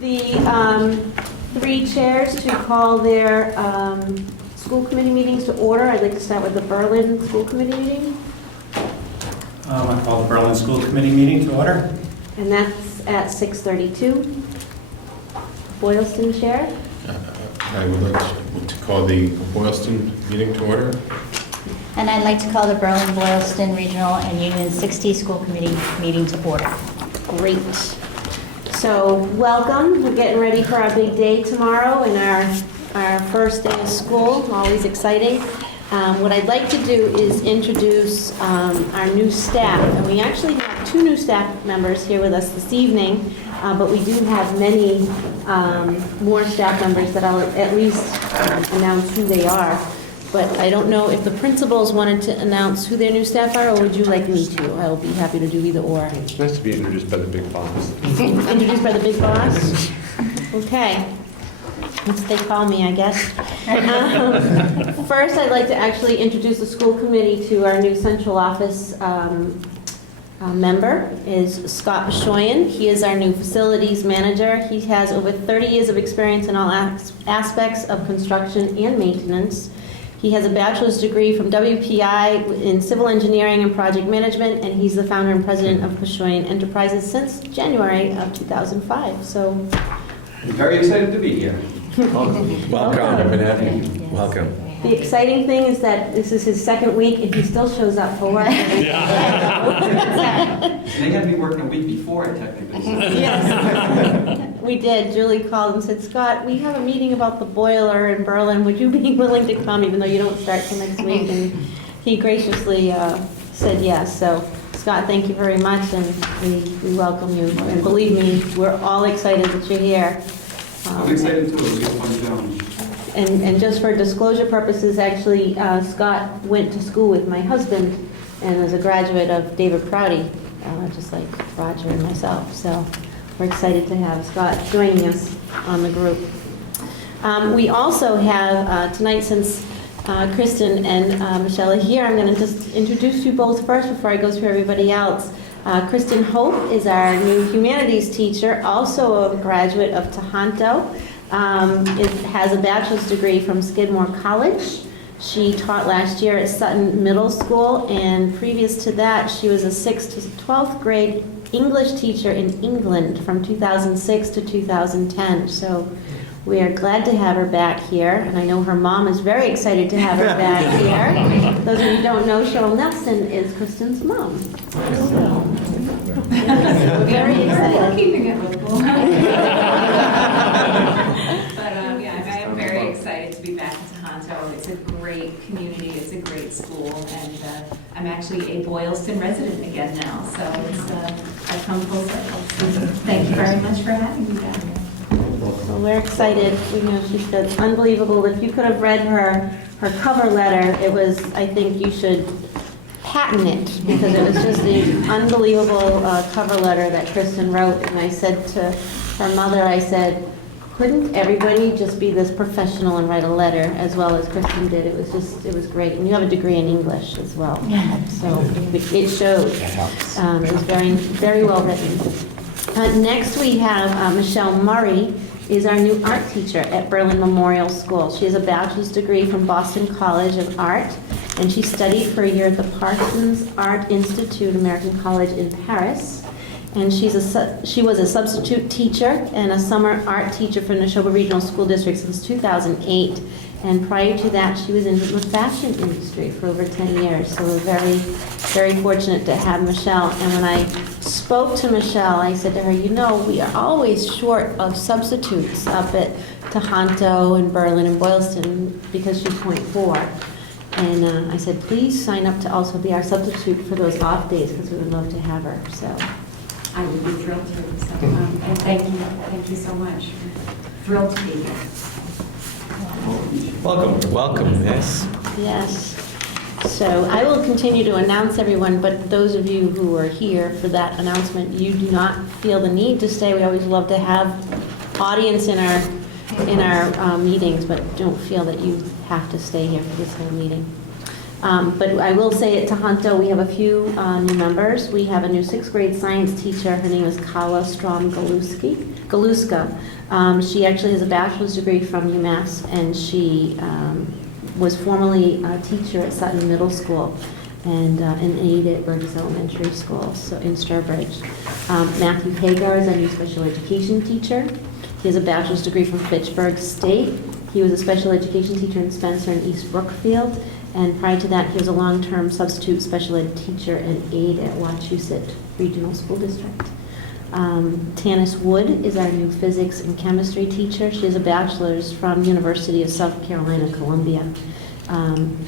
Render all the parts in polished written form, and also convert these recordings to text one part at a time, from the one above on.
the three chairs to call their school committee meetings to order. I'd like to start with the Berlin School Committee meeting. I call the Berlin School Committee meeting to order. And that's at 6:32. Boylston chair. I would like to call the Boylston meeting to order. And I'd like to call the Berlin, Boylston Regional and Union 60 School Committee meeting to order. Great. So welcome. We're getting ready for our big day tomorrow and our first day of school. Always exciting. What I'd like to do is introduce our new staff. And we actually have two new staff members here with us this evening, but we do have many more staff members that I'll at least announce who they are. But I don't know if the principals wanted to announce who their new staff are, or would you like me to? I'll be happy to do either or. It's nice to be introduced by the big boss. Introduced by the big boss? Okay. That's what they call me, I guess. First, I'd like to actually introduce the school committee to our new central office member, is Scott Bashoyan. He is our new facilities manager. He has over 30 years of experience in all aspects of construction and maintenance. He has a bachelor's degree from WPI in civil engineering and project management, and he's the founder and president of Bashoyan Enterprises since January of 2005. So, I'm very excited to be here. Welcome. Welcome. the exciting thing is that this is his second week, and he still shows up for work. They had me working a week before I technically started. Yes, we did. Julie called and said, Scott, we have a meeting about the boiler in Berlin. Would you be willing to come, even though you don't start till next week? And he graciously said yes. So, Scott, thank you very much, and we welcome you. And believe me, we're all excited that you're here. I'm excited too. It'll be a fun challenge. And just for disclosure purposes, actually, Scott went to school with my husband and is a graduate of David Prouty, just like Roger and myself. So we're excited to have Scott joining us on the group. We also have tonight, since Kristen and Michelle are here, I'm going to just introduce you both first before I go through everybody else. Kristen Hope is our new humanities teacher, also a graduate of Tejanto. Has a bachelor's degree from Skidmore College. She taught last year at Sutton Middle School, and previous to that, she was a 6th to 12th grade English teacher in England from 2006 to 2010. So we are glad to have her back here, and I know her mom is very excited to have her back here. Those of you who don't know, Cheryl Nelson is Kristen's mom. So, we're very excited. Keeping it local. But yeah, I'm very excited to be back in Tejanto. It's a great community, it's a great school, and I'm actually a Boylston resident again now, so it's I've come full circle. So thank you very much for having me back. Well, we're excited. We know she's unbelievable. If you could have read her cover letter, it was, I think you should patent it, because it was just an unbelievable cover letter that Kristen wrote. And I said to her mother, I said, couldn't everybody just be this professional and write a letter as well as Kristen did? It was great. And you have a degree in English as well. Yeah. So it showed. It was very, very well written. Next we have Michelle Murray is our new art teacher at Berlin Memorial School. She has a bachelor's degree from Boston College of Art, and she studied for a year at the Parsons Art Institute American College in Paris. And she was a substitute teacher and a summer art teacher for Neshoba Regional School District since 2008. And prior to that, she was in the fashion industry for over 10 years. So we're very, very fortunate to have Michelle. And when I spoke to Michelle, I said to her, you know, we are always short of substitutes up at Tejanto and Berlin and Boylston because she's .4. And I said, please sign up to also be our substitute for those off days, because we would love to have her. So I would be thrilled to. So and thank you so much. Thrilled to be here. Welcome, yes. yes. So I will continue to announce everyone, but those of you who are here for that announcement, you do not feel the need to stay. We always love to have audience in our meetings, but don't feel that you have to stay here for this whole meeting. But I will say at Tejanto, we have a few new members. We have a new 6th grade science teacher. Her name is Kala Strom-Galuski. Galuska. She actually has a bachelor's degree from UMass, and she was formerly a teacher at Sutton Middle School and an aide at Burgess Elementary School, so in Sturbridge. Matthew Hagar is our new special education teacher. He has a bachelor's degree from Fitchburg State. He was a special education teacher in Spencer and East Brookfield, and prior to that, he was a long-term substitute special ed teacher and aide at Wachusett Regional School District. Tanis Wood is our new physics and chemistry teacher. She has a bachelor's from University of South Carolina, Columbia.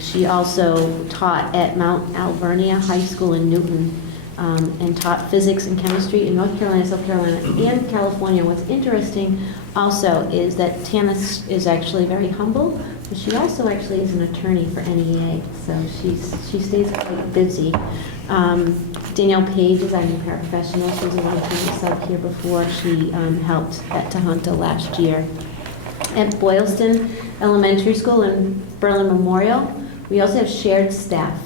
She also taught at Mount Alvernia High School in Newton, and taught physics and chemistry in North Carolina, South Carolina, and California. What's interesting also is that Tanis is actually very humble, but she also actually is an attorney for NEA, so she stays quite busy. Danielle Page is our new paraprofessional. She was a long-term sub here before. She helped at Tejanto last year. At Boylston Elementary School and Berlin Memorial, we also have shared staff.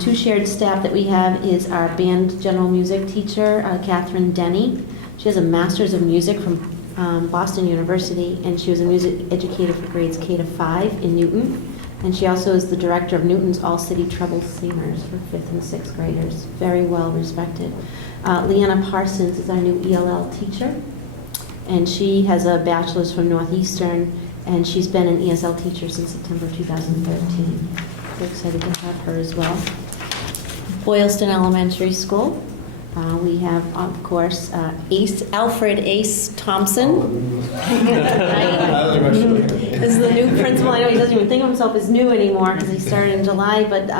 Two shared staff that we have is our band general music teacher, Catherine Denny. She has a master's of music from Boston University, and she was a music educator for grades K to 5 in Newton. And she also is the director of Newton's All-City Treble Singers for 5th and 6th graders. Very well respected. Leanna Parsons is our new ELL teacher, and she has a bachelor's from Northeastern, and she's been an ESL teacher since September 2013. We're excited to have her as well. Boylston Elementary School. We have, of course, Alfred Ace Thompson. This is the new principal. I know he doesn't even think of himself as new anymore because he started in July, but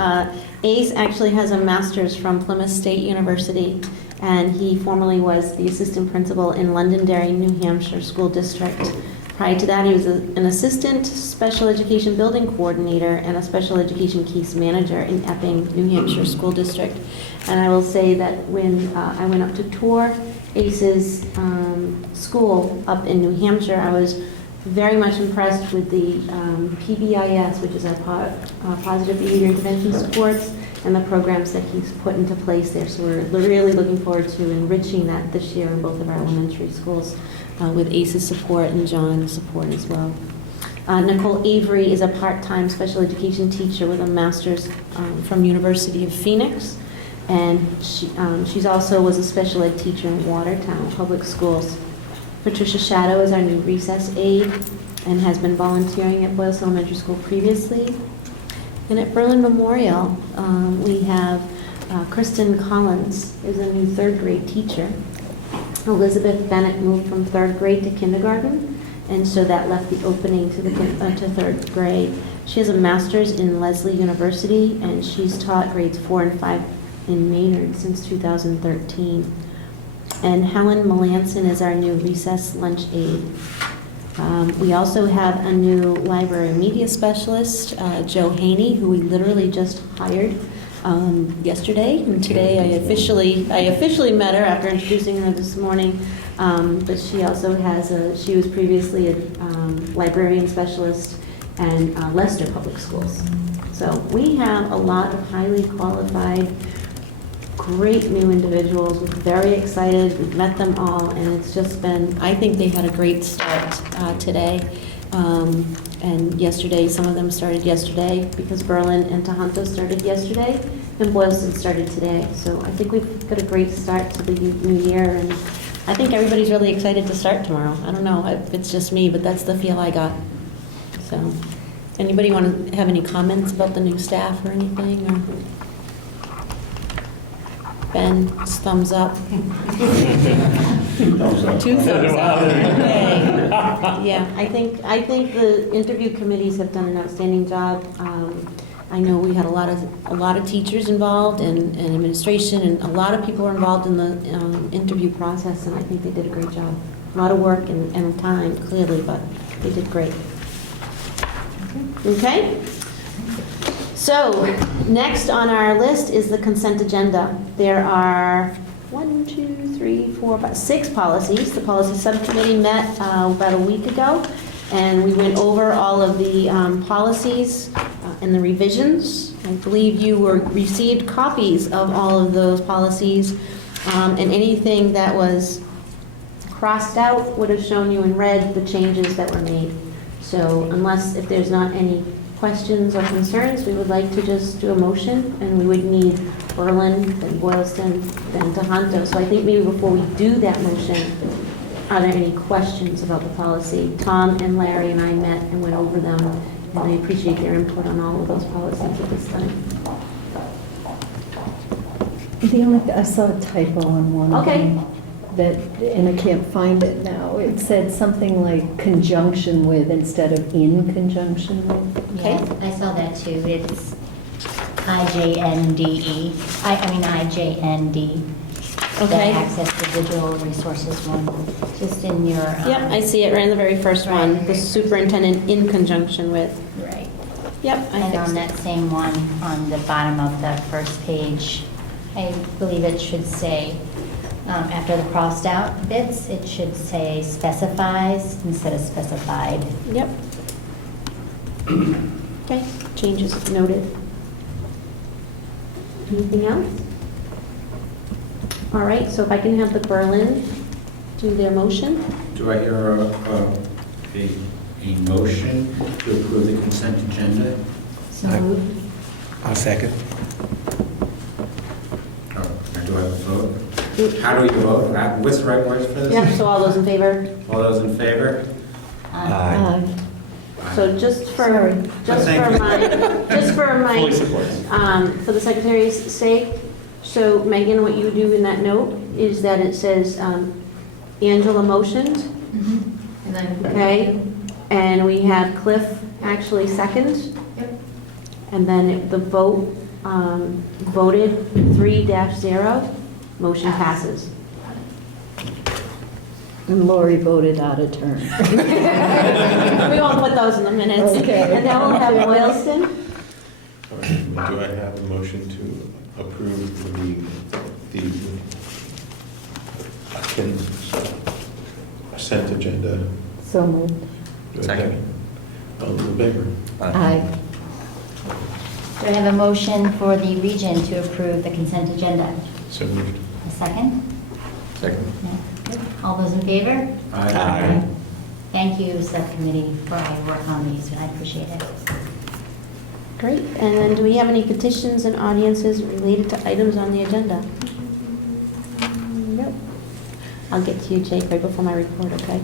Ace actually has a master's from Plymouth State University, and he formerly was the assistant principal in Londonderry, New Hampshire School District. Prior to that, he was an assistant special education building coordinator and a special education case manager in Epping, New Hampshire School District. And I will say that when I went up to tour Ace's school up in New Hampshire, I was very much impressed with the PBIS, which is our Positive Behavior Intervention Supports, and the programs that he's put into place there. So we're really looking forward to enriching that this year in both of our elementary schools with Ace's support and John's support as well. Nicole Avery is a part-time special education teacher with a master's from University of Phoenix, and she's also was a special ed teacher in Watertown Public Schools. Patricia Shadow is our new recess aide and has been volunteering at Boylston Elementary School previously. And at Berlin Memorial, we have Kristen Collins is a new 3rd grade teacher. Elizabeth Bennett moved from 3rd grade to kindergarten, and so that left the opening to 3rd grade. She has a master's in Lesley University, and she's taught grades 4 and 5 in Maynard since 2013. And Helen Melanson is our new recess lunch aide. We also have a new library media specialist, Joe Haney, who we literally just hired yesterday, and today I officially met her after introducing her this morning. But she also she was previously a librarian specialist and Leicester Public Schools. So we have a lot of highly qualified, great new individuals. We're very excited. We've met them all, and it's just been, I think they had a great start today. And yesterday, some of them started yesterday because Berlin and Tejanto started yesterday, and Boylston started today. So I think we've got a great start to the new year, and I think everybody's really excited to start tomorrow. I don't know if it's just me, but that's the feel I got. So, anybody want to have any comments about the new staff or anything? Or Ben's thumbs up. 2 thumbs up. Okay. Yeah, I think the interview committees have done an outstanding job. I know we had a lot of teachers involved and administration, and a lot of people were involved in the interview process, and I think they did a great job. A lot of work and time, clearly, but they did great. Okay? So, next on our list is the consent agenda. There are 6 policies. The policy subcommittee met about a week ago, and we went over all of the policies and the revisions. I believe you received copies of all of those policies, and anything that was crossed out would have shown you in red the changes that were made. So unless, if there's not any questions or concerns, we would like to just do a motion, and we would need Berlin, then Boylston, then Tejanto. So I think maybe before we do that motion, are there any questions about the policy? Tom and Larry and I met and went over them, and I appreciate their input on all of those policies at this time. The only, I saw a typo on one of Okay. them, that, and I can't find it now. It said something like conjunction with instead of in conjunction with. Okay. Yeah, I saw that too. It's IJNDE, I mean IJND. Okay. The access to digital resources one, just in your. Yep, I see it right in the very first one, Right. the superintendent in conjunction with. Right. Yep, I And on fixed that it. same one, on the bottom of the first page, I believe it should say, after the crossed out bits, it should say specifies instead of specified. Yep. Okay, changes noted. Anything else? All right, so if I can have the Berlin do their motion. Do I hear a motion to approve the consent agenda? So Aye. moved. I'll second. Or do I have a vote? How do we vote? What's the right words for this? Yep, so all those in favor? All those in favor? Aye. So just for, Sorry. just Thank for you. my, just for my, Fully supports. for the secretary's sake, so Megan, what you do in that note is that it says, Angela motioned, And then. okay? And we have Cliff actually second. Yep. And then the vote, voted 3-0, motion passes. And Lori voted out of turn. We won't put those in the minutes. Okay. And then we'll have Boylston. All right, do I have a motion to approve the consent agenda? So moved. Do I have- Second. All those in favor? Aye. Do I have a motion for the region to approve the consent agenda? So moved. A second? Second. All those in favor? Aye. Thank you, subcommittee, for all your work on these, I appreciate it. Great. And then do we have any petitions and audiences related to items on the agenda? Nope. I'll get to you, Jake, right before my report, okay?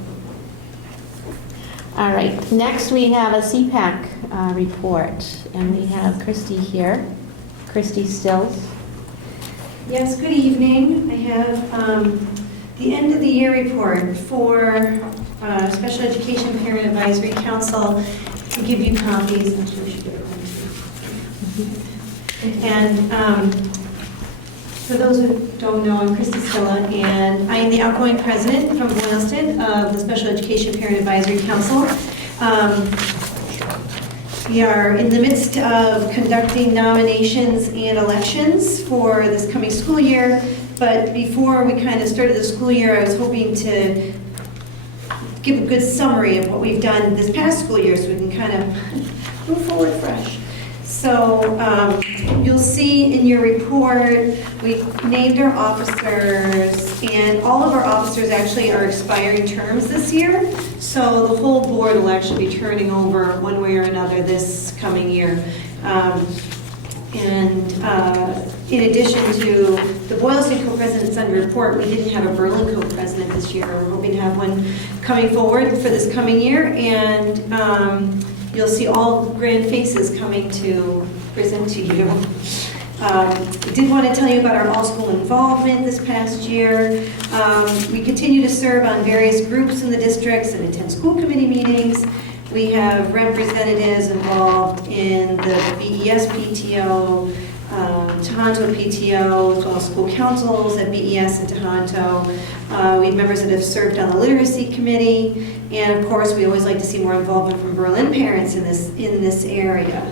All right. Next, we have a CPAC report, and we have Christy here. Christy Stills. Yes, good evening. I have the end of the year report for Special Education Parent Advisory Council. To give you copies. I'm sure she gave it to you. And for those who don't know, I'm Christy Stilla, and I am the outgoing president from Boylston of the Special Education Parent Advisory Council. We are in the midst of conducting nominations and elections for this coming school year, but before we kind of started the school year, I was hoping to give a good summary of what we've done this past school year so we can kind of move forward fresh. So you'll see in your report, we named our officers, and all of our officers actually are expiring terms this year. So the whole board will actually be turning over one way or another this coming year. In addition to the Boylston co-president's under report, we didn't have a Berlin co-president this year. We're hoping to have one coming forward for this coming year, and you'll see all grand faces coming to present to you. I did want to tell you about our all-school involvement this past year. We continue to serve on various groups in the districts and attend school committee meetings. We have representatives involved in the BES PTO, Tejanto PTO, as well as school councils at BES and Tejanto. We have members that have served on the literacy committee, and of course, we always like to see more involvement from Berlin parents in this area.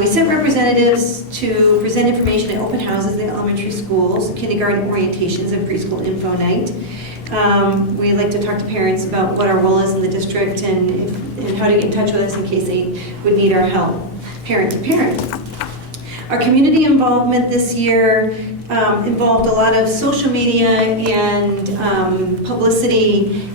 We sent representatives to present information at open houses in elementary schools, kindergarten orientations, and preschool info night. We like to talk to parents about what our role is in the district and how to get in touch with us in case they would need our help, parent to parent. Our community involvement this year involved a lot of social media and publicity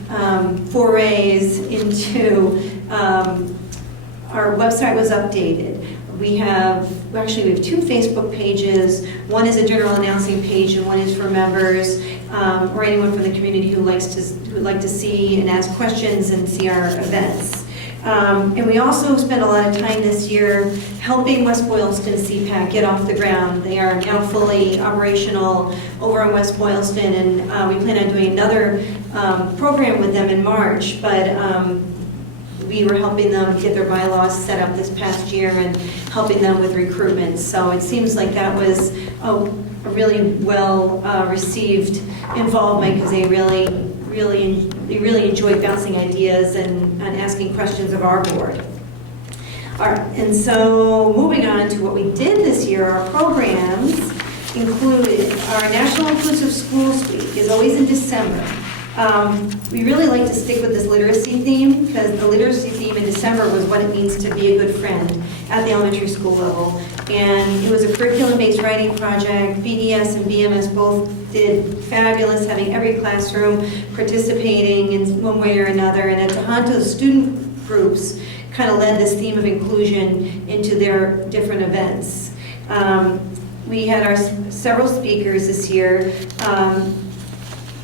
forays into, our website was updated. We have two Facebook pages. One is a general announcing page, and one is for members or anyone from the community who would like to see and ask questions and see our events. And we also spent a lot of time this year helping West Boylston CPAC get off the ground. They are now fully operational over in West Boylston, and we plan on doing another program with them in March. But we were helping them get their bylaws set up this past year and helping them with recruitment. So it seems like that was a really well received involvement, because they really enjoyed bouncing ideas and asking questions of our board. All right, and so moving on to what we did this year, our programs included our National Inclusive Schools Week is always in December. We really like to stick with this literacy theme, because the literacy theme in December was what it means to be a good friend at the elementary school level. And it was a curriculum-based writing project. BDS and BMS both did fabulous, having every classroom participating in one way or another. And at Tejanto, student groups kind of led this theme of inclusion into their different events. We had our several speakers this year.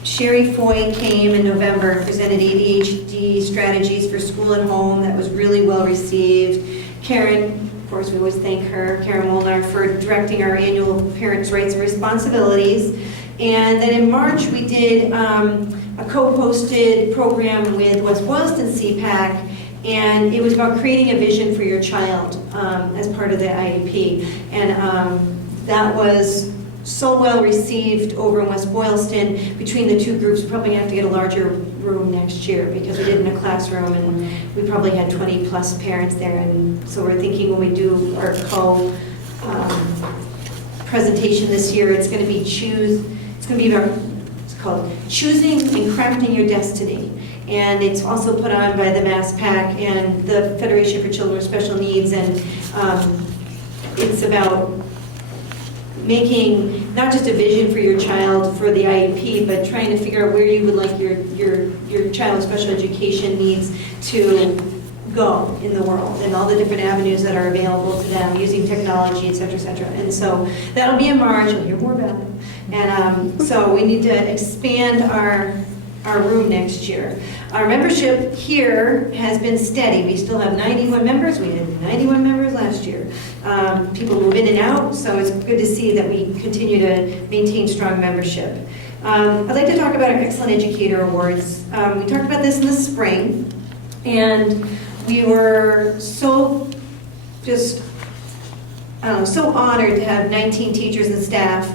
Sherry Foy came in November and presented ADHD strategies for school and home. That was really well received. Karen, of course, we always thank her, Karen Molnar, for directing our annual Parents' Rights and Responsibilities. And then in March, we did a co-hosted program with West Boylston CPAC, and it was about creating a vision for your child as part of the IEP. And that was so well received over in West Boylston. Between the two groups, we probably have to get a larger room next year, because we did it in a classroom and we probably had 20 plus parents there. And so we're thinking when we do our presentation this year, it's going to be it's called Choosing and Crafting Your Destiny. And it's also put on by the MassPAC and the Federation for Children with Special Needs. And it's about making not just a vision for your child for the IEP, but trying to figure out where you would like your child's special education needs to go in the world, and all the different avenues that are available to them using technology, et cetera, et cetera. And so that'll be in March. You'll hear more about it. And so we need to expand our room next year. Our membership here has been steady. We still have 91 members. We had 91 members last year. People move in and out, so it's good to see that we continue to maintain strong membership. I'd like to talk about our Excellent Educator Awards. We talked about this in the spring, and we were so honored to have 19 teachers and staff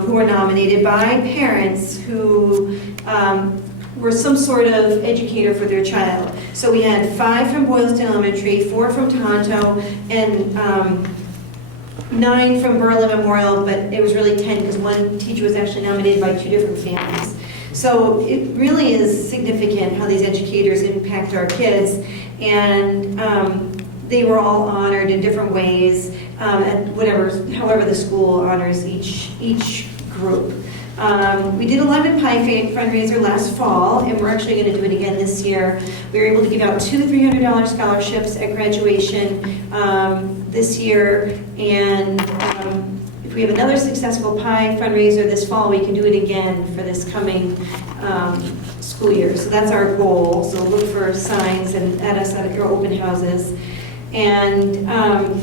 who were nominated by parents who were some sort of educator for their child. So we had 5 from Boylston Elementary, 4 from Tejanto, and 9 from Berlin Memorial, but it was really 10 because one teacher was actually nominated by 2 different families. So it really is significant how these educators impact our kids, and they were all honored in different ways, however the school honors each group. We did a lemon pie fundraiser last fall, and we're actually going to do it again this year. We were able to give out 2 $300 scholarships at graduation this year, and if we have another successful pie fundraiser this fall, we can do it again for this coming school year. So that's our goal. So look for signs and add us at your open houses. And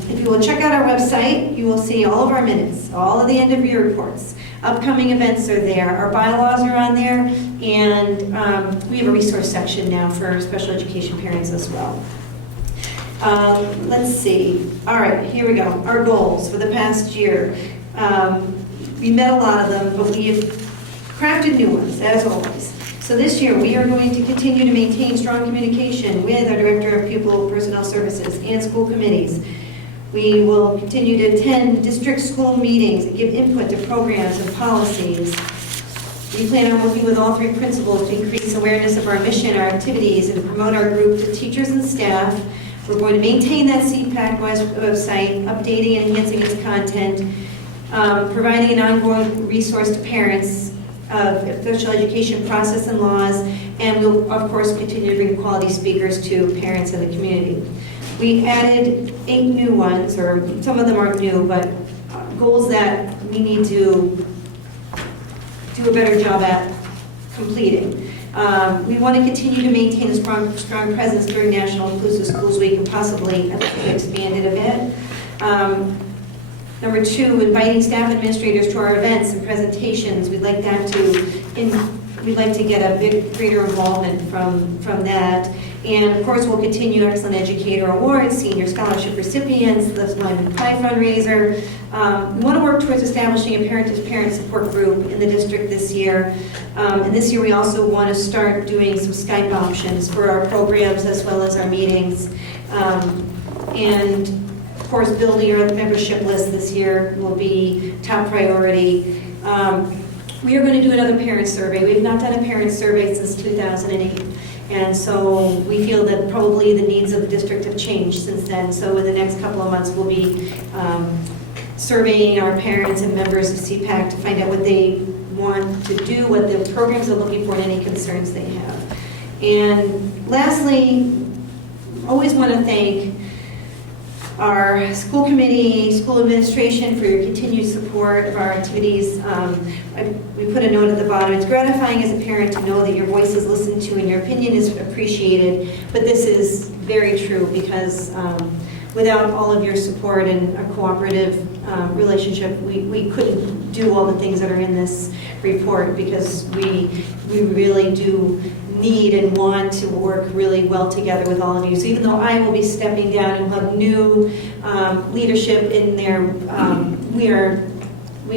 if you will check out our website, you will see all of our minutes, all of the end of year reports. Upcoming events are there. Our bylaws are on there. And we have a resource section now for special education parents as well. Let's see. All right, here we go. Our goals for the past year. We met a lot of them, but we have crafted new ones, as always. So this year, we are going to continue to maintain strong communication with our Director of Pupil Personnel Services and school committees. We will continue to attend district school meetings and give input to programs and policies. We plan on working with all 3 principals to increase awareness of our mission, our activities, and promote our group to teachers and staff. We're going to maintain that CPAC website, updating and enhancing its content. providing an ongoing resource to parents of official education process and laws, and we'll, of course, continue to bring quality speakers to parents in the community. We added 8 new ones, or some of them aren't new, but goals that we need to do a better job at completing. We want to continue to maintain a strong presence during National Inclusive Schools Week and possibly expand it a bit. Number 2, inviting staff administrators to our events and presentations. We'd like to get a big, greater involvement from that. And of course, we'll continue Excellent Educator Awards, Senior Scholarship Recipients, the Lyman Pie Fundraiser. We want to work towards establishing a parent-to-parent support group in the district this year. And this year, we also want to start doing some Skype options for our programs as well as our meetings. And of course, building our membership list this year will be top priority. We are going to do another parent survey. We've not done a parent survey since 2008. And so we feel that probably the needs of the district have changed since then. So in the next couple of months, we'll be surveying our parents and members of CPAC to find out what they want to do, what the programs are looking for, and any concerns they have. And lastly, always want to thank our school committee, school administration for your continued support of our activities. We put a note at the bottom. It's gratifying as a parent to know that your voice is listened to and your opinion is appreciated, but this is very true because without all of your support and a cooperative relationship, we couldn't do all the things that are in this report because we really do need and want to work really well together with all of you. So even though I will be stepping down and have new leadership in there, we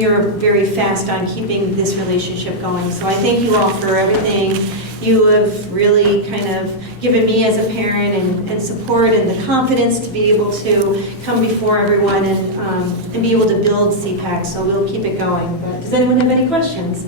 are very fast on keeping this relationship going. So I thank you all for everything. You have really kind of given me as a parent and support and the confidence to be able to come before everyone and be able to build CPAC. So we'll keep it going. But does anyone have any questions?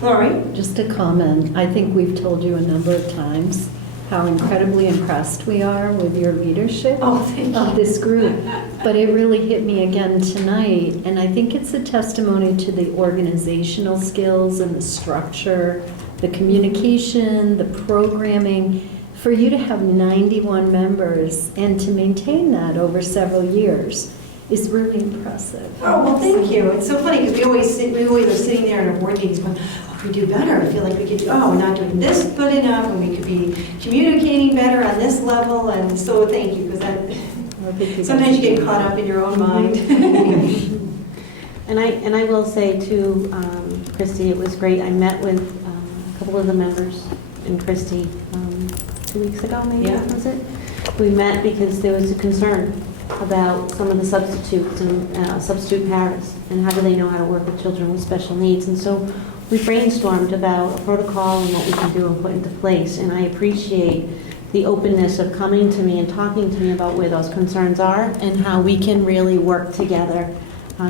Lori? Just a comment. I think we've told you a number of times how incredibly impressed we are with your leadership of this group. But it really hit me again tonight, and I think it's a testimony to the organizational skills and the structure, the communication, the programming. For you to have 91 members and to maintain that over several years is really impressive. Oh, well, thank you. It's so funny because we always are sitting there in our board meetings going, oh, we do better. I feel like we could do, we're not doing this good enough, and we could be communicating better on this level. And so thank you, because sometimes you get caught up in your own mind. And I will say too, Christy, it was great. I met with a couple of the members and Christy 2 weeks ago, maybe, was it? We met because there was a concern about some of the substitutes and substitute parents and how do they know how to work with children with special needs. And so we brainstormed about a protocol and what we can do and put into place. And I appreciate the openness of coming to me and talking to me about where those concerns are and how we can really work together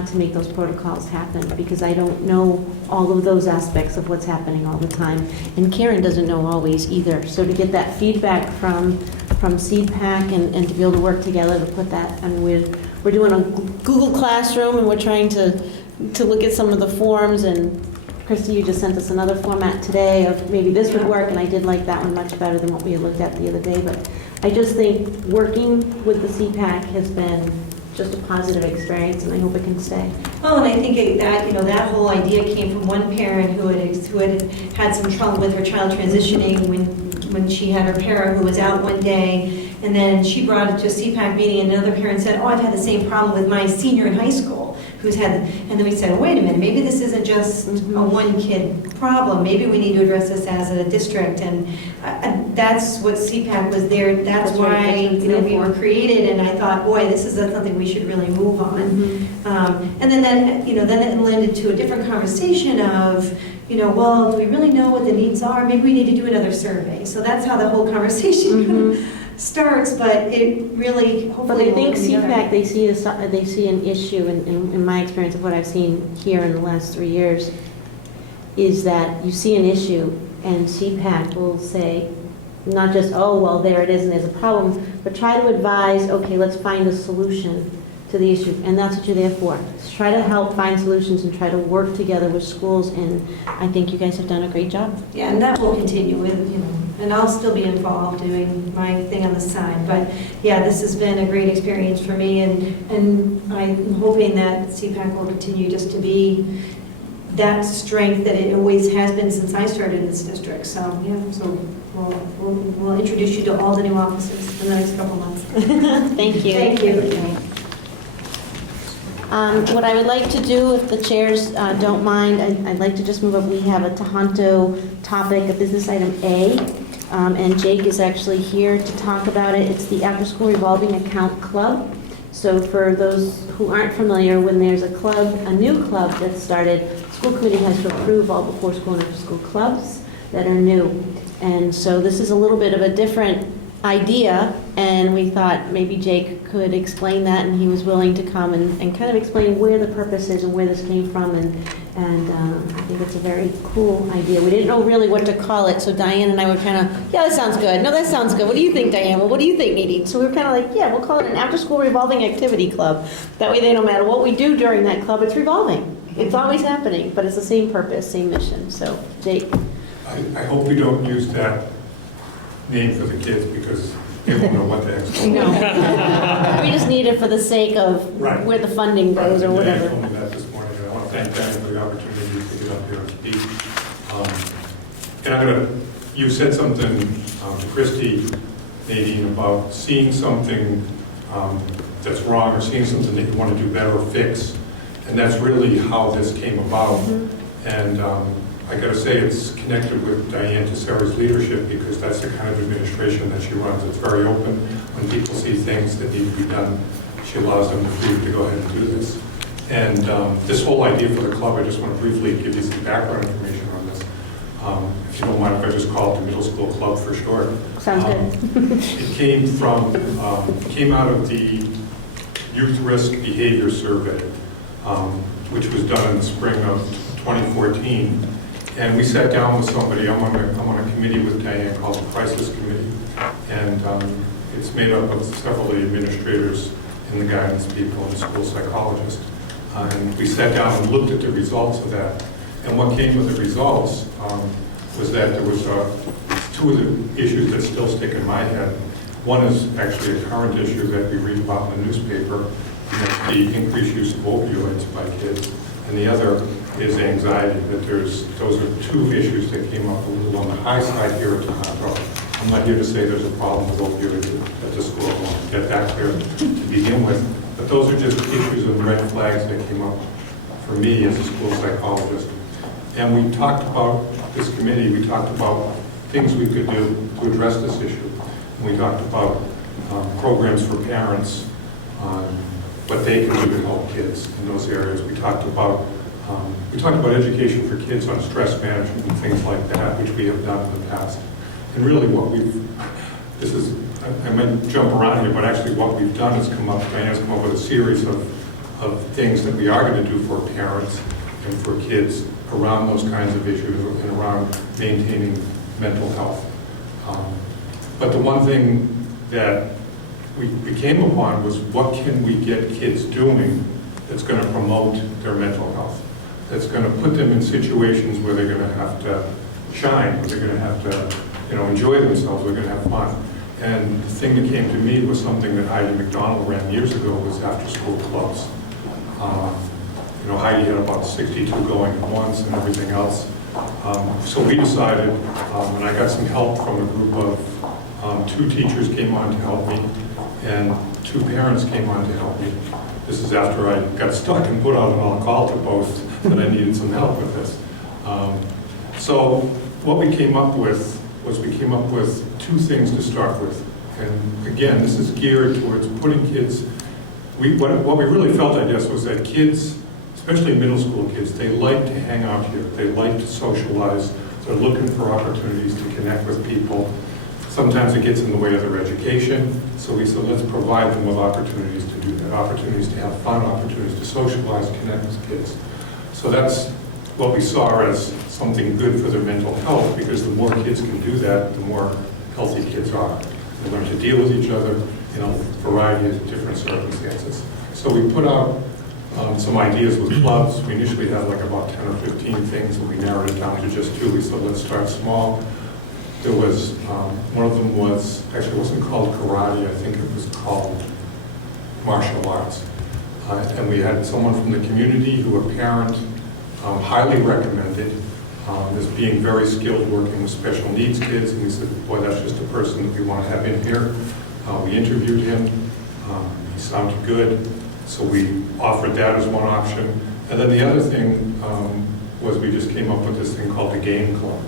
to make those protocols happen, because I don't know all of those aspects of what's happening all the time. And Karen doesn't know always either. So to get that feedback from CPAC and to be able to work together to put that, and we're doing a Google Classroom and we're trying to look at some of the forms, and Christy, you just sent us another format today of maybe this would work, and I did like that one much better than what we had looked at the other day. But I just think working with the CPAC has been just a positive experience, and I hope it can stay. Well, and I think that whole idea came from one parent who had some trouble with her child transitioning when she had her para who was out one day, and then she brought it to a CPAC meeting, and another parent said, oh, I've had the same problem with my senior in high school and then we said, oh, wait a minute, maybe this isn't just a one-kid problem. Maybe we need to address this as a district, and that's what CPAC was there. That's why we were created, and I thought, boy, this is something we should really move on. And then it led to a different conversation of, well, do we really know what the needs are? Maybe we need to do another survey. So that's how the whole conversation starts, but it really, hopefully. But I think CPAC, they see an issue, in my experience of what I've seen here in the last 3 years, is that you see an issue and CPAC will say, not just, oh, well, there it is and there's a problem, but try to advise, okay, let's find a solution to the issue, and that's what you're there for. Try to help find solutions and try to work together with schools, and I think you guys have done a great job. Yeah, and that will continue with, and I'll still be involved doing my thing on the side. But yeah, this has been a great experience for me, and I'm hoping that CPAC will continue just to be that strength that it always has been since I started in this district. So, yeah, so we'll introduce you to all the new officers in the next couple months. Thank you. Thank you. What I would like to do, if the chairs don't mind, I'd like to just move up. We have a Tejanto topic, a business item A, and Jake is actually here to talk about it. It's the After-School Revolving Account Club. So for those who aren't familiar, when there's a club, a new club that's started, school committee has to approve all before school and after school clubs that are new. And so this is a little bit of a different idea, and we thought maybe Jake could explain that, and he was willing to come and kind of explain where the purpose is and where this came from, and I think it's a very cool idea. We didn't know really what to call it, so Diane and I were kind of, yeah, that sounds good. No, that sounds good. What do you think, Diane? Well, what do you think, Nadine? So we were kind of like, yeah, we'll call it an after-school revolving activity club. That way they, no matter what we do during that club, it's revolving. It's always happening, but it's the same purpose, same mission. So, Jake. I hope we don't use that name for the kids because they won't know what the heck's going on. No. We just need it for the sake of Right. where the funding goes or Right, whatever. Diane told me that this morning, and I want to thank Diane for the opportunity to get up here and speak. And I'm going to, you said something to Christy, Nadine, about seeing something that's wrong or seeing something that you want to do better or fix. And that's really how this came about. Mm-hmm. And I got to say, it's connected with Diane Tessera's leadership because that's the kind of administration that she runs. It's very open. When people see things that need to be done, she allows them the freedom to go ahead and do this. And this whole idea for the club, I just want to briefly give you some background information on this. If you don't mind if I just call it the Middle School Club for short. Sounds good. It came out of the Youth Risk Behavior Survey, which was done in the spring of 2014. And we sat down with somebody, I'm on a committee with Diane called the Crisis Committee. And it's made up of several of the administrators and the guidance people and the school psychologist. And we sat down and looked at the results of that. And what came with the results was that there was two of the issues that still stick in my head. One is actually a current issue that we read about in the newspaper, and that's the increased use of opioids by kids. And the other is anxiety, that those are two issues that came up a little on the high side here at Tejanto. I'm not here to say there's a problem with opioids at the school, I want to get that clear to begin with. But those are just issues and red flags that came up for me as a school psychologist. And we talked about, this committee, we talked about things we could do to address this issue. And we talked about programs for parents, what they can do to help kids in those areas. We talked about education for kids on stress management and things like that, which we have done in the past. And really I might jump around here, but actually what we've done is Diane's come up with a series of things that we are going to do for parents and for kids around those kinds of issues and around maintaining mental health. But the one thing that we came upon was what can we get kids doing that's going to promote their mental health, that's going to put them in situations where they're going to have to shine, where they're going to have to enjoy themselves, they're going to have fun. And the thing that came to me was something that Heidi McDonald ran years ago, was after-school clubs. Heidi had about 62 going at once and everything else. So we decided, and I got some help from a group of 2 teachers came on to help me, and 2 parents came on to help me. This is after I got stuck and put out an on-call to both that I needed some help with this. So what we came up with was 2 things to start with. And again, this is geared towards putting kids, what we really felt, I guess, was that kids, especially middle school kids, they like to hang out here. They like to socialize. They're looking for opportunities to connect with people. Sometimes it gets in the way of their education. So we said, let's provide them with opportunities to do that, opportunities to have fun, opportunities to socialize, connect with kids. So that's what we saw as something good for their mental health, because the more kids can do that, the more healthy kids are. They learn to deal with each other in a variety of different circumstances. So we put out some ideas with clubs. We initially had like about 10 or 15 things, and we narrowed it down to just 2. We said, let's start small. There was, one of them was, actually it wasn't called karate, I think it was called martial arts. And we had someone from the community who a parent highly recommended as being very skilled working with special needs kids. And we said, boy, that's just a person that we want to have in here. We interviewed him. He sounded good. So we offered that as one option. And then the other thing was we just came up with this thing called the Game Club.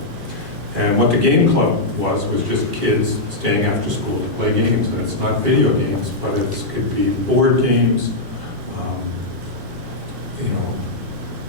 And what the Game Club was just kids staying after school to play games. And it's not video games, but it could be board games,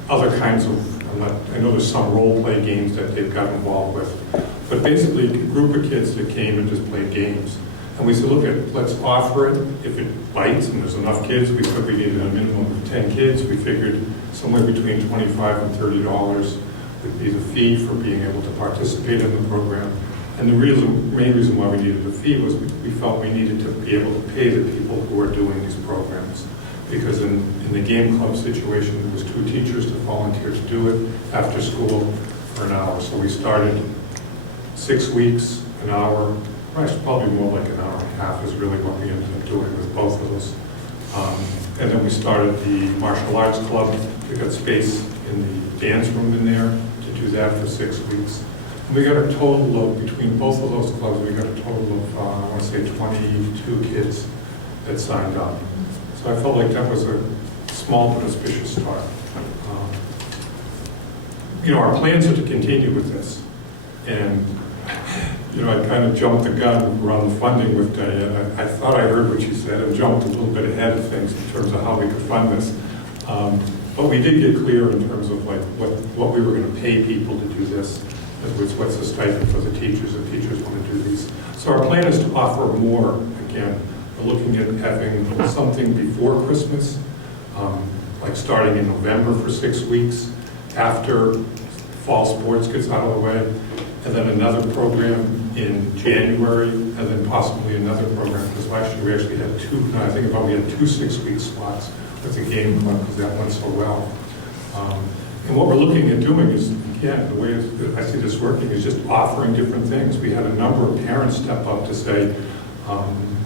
other kinds of, I know there's some role-play games that they've got involved with. But basically, a group of kids that came and just played games. And we said, look, let's offer it. If it bites and there's enough kids, we said we needed a minimum of 10 kids. We figured somewhere between $25 and $30 would be the fee for being able to participate in the program. And the main reason why we needed a fee was we felt we needed to be able to pay the people who are doing these programs. Because in the game club situation, there was 2 teachers that volunteered to do it after school for an hour. So we started 6 weeks, an hour, actually probably more like an hour and a half is really what we ended up doing with both of those. And then we started the martial arts club. We got space in the dance room in there to do that for 6 weeks. And we got a total of, between both of those clubs, we got a total of, I want to say 22 kids that signed up. So I felt like that was a small but auspicious start. Our plans are to continue with this. And, I kind of jumped the gun around the funding with Diane. I thought I heard what she said and jumped a little bit ahead of things in terms of how we could fund this. But we did get clear in terms of like what we were going to pay people to do this. What's the stipend for the teachers if teachers want to do these. So our plan is to offer more. Again, we're looking at having something before Christmas, like starting in November for 6 weeks, after fall sports gets out of the way, and then another program in January, and then possibly another program, because last year we actually had 2, now I think about we had 2 6-week slots with the game club, because that went so well. And what we're looking at doing is, again, the way I see this working is just offering different things. We had a number of parents step up to say,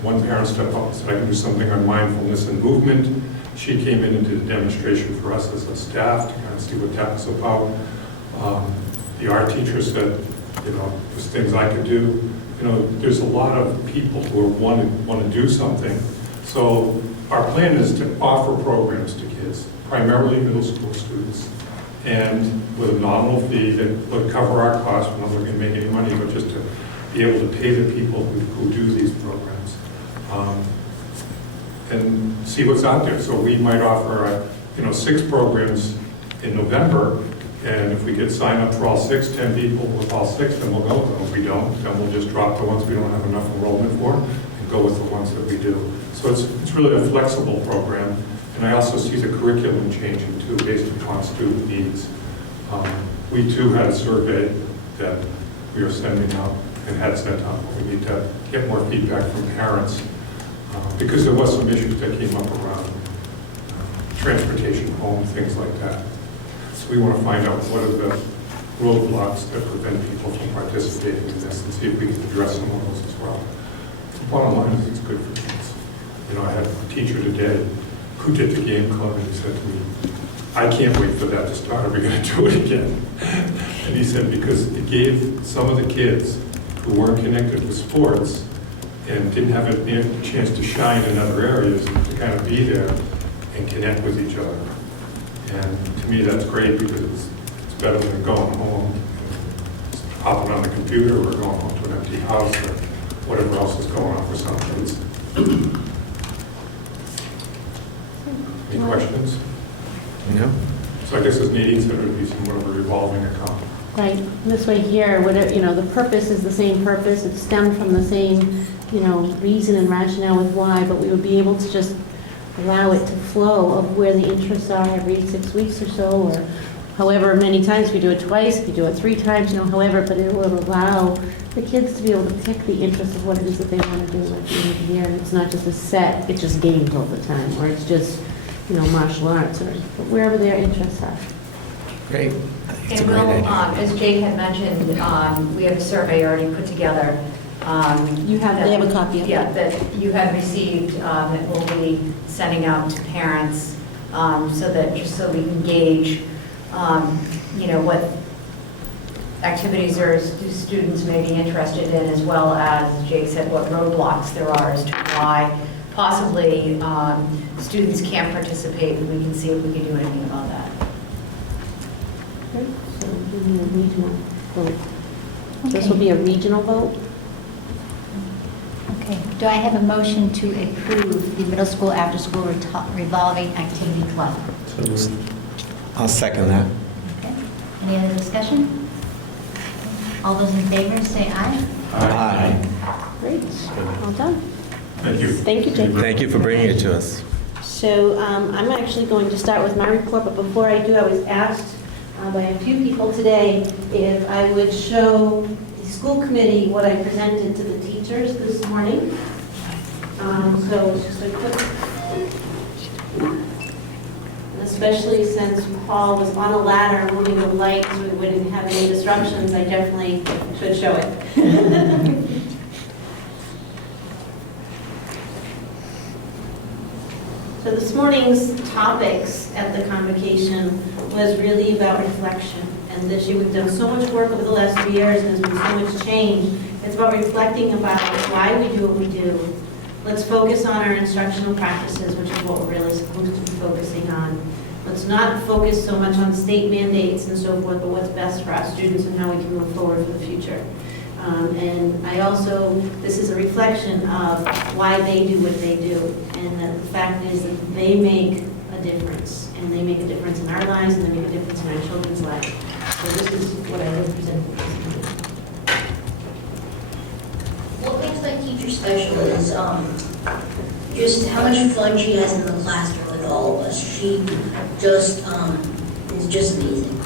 one parent stepped up and said, I can do something on mindfulness and movement. She came in and did a demonstration for us as a staff to kind of see what that was about. The art teacher said, there's things I could do. There's a lot of people who want to do something. So our plan is to offer programs to kids, primarily middle school students, and with a nominal fee that would cover our costs. We're not looking to make any money, but just to be able to pay the people who do these programs. And see what's out there. So we might offer, 6 programs in November, and if we get signed up for all 6, 10 people with all 6, then we'll go with them. If we don't, then we'll just drop the ones we don't have enough enrollment for and go with the ones that we do. So it's really a flexible program, and I also see the curriculum changing too based upon student needs. We too had a survey that we are sending out and had sent out, but we need to get more feedback from parents because there was some issues that came up around transportation home, things like that. So we want to find out what are the roadblocks that prevent people from participating in this and see if we can address some of those as well. The bottom line is it's good for kids. I had a teacher today who did the game club and he said to me, I can't wait for that to start. Are we going to do it again? And he said, because it gave some of the kids who weren't connected with sports and didn't have a chance to shine in other areas to kind of be there and connect with each other. And to me, that's great because it's better than going home, hopping on the computer or going home to an empty house or whatever else is going on for some kids. Any questions? No? So I guess this meeting center would be somewhat of a revolving account. Right, this way here, the purpose is the same purpose, it's stemmed from the same, reason and rationale with why, but we would be able to just allow it to flow of where the interests are every 6 weeks or so, or however many times. We do it twice, we do it 3 times, however, but it will allow, the kids to be able to pick the interest of what it is that they want to do at the end of the year. And it's not just a set, it's just games all the time, or it's just, martial arts, or wherever their interests are. Great. It's a And great we'll, idea. as Jake had mentioned, we have a survey already put together. They have a copy of it. Yeah, that you have received, that we'll be sending out to parents, just so we can gauge, what activities students may be interested in, as well as, Jake said, what roadblocks there are as to why possibly students can't participate, and we can see if we can do anything about that. Okay, so we need a regional vote. This will be a regional vote. Okay, do I have a motion to approve the middle school after-school revolving activity club? So I'll second that. Okay, any other discussion? All those in favor, say aye. Aye. Great, well done. Thank you. Thank you, Jake. Thank you for bringing it to us. So I'm actually going to start with my report, but before I do, I was asked by a few people today if I would show the school committee what I presented to the teachers this morning. So it's just a quick, and especially since Paul was on a ladder moving a light so we wouldn't have any disruptions, I definitely should show it. So this morning's topics at the convocation was really about reflection. And this year, we've done so much work over the last 3 years, and there's been so much change. It's about reflecting about why we do what we do. Let's focus on our instructional practices, which is what we're really supposed to be focusing on. Let's not focus so much on state mandates and so forth, but what's best for our students and how we can move forward for the future. And I also, this is a reflection of why they do what they do. And that the fact is that they make a difference. And they make a difference in our lives, and they make a difference in our children's lives. So this is what I represent. What makes my teacher special is just how much fun she has in the classroom with all of us. She just is just amazing.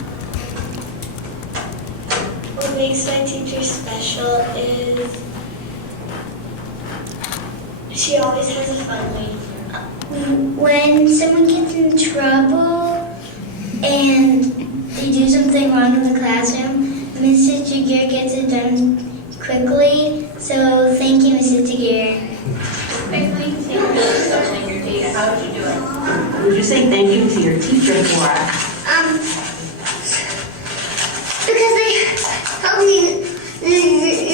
What makes my teacher special is she always has a fun way. When someone gets in trouble and they do something wrong in the classroom, Mrs. Jagir gets it done quickly. So thank you, Mrs. Jagir. Quickly, say something your data. How would you do it? Would you say thank you to your teacher for? Because they help me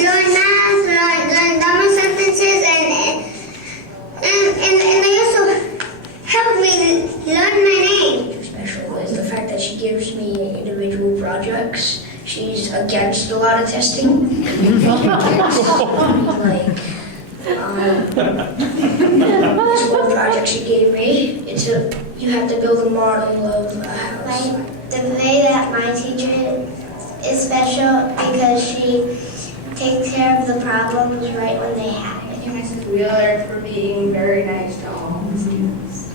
learn math, learn grammar sentences, and they also help me learn my name. Special is the fact that she gives me individual projects. She's against a lot of testing. This one project she gave me, you have to build a model of a house. The way that my teacher is special because she takes care of the problems right when they happen. And Mrs. Wheeler for being very nice to all the students.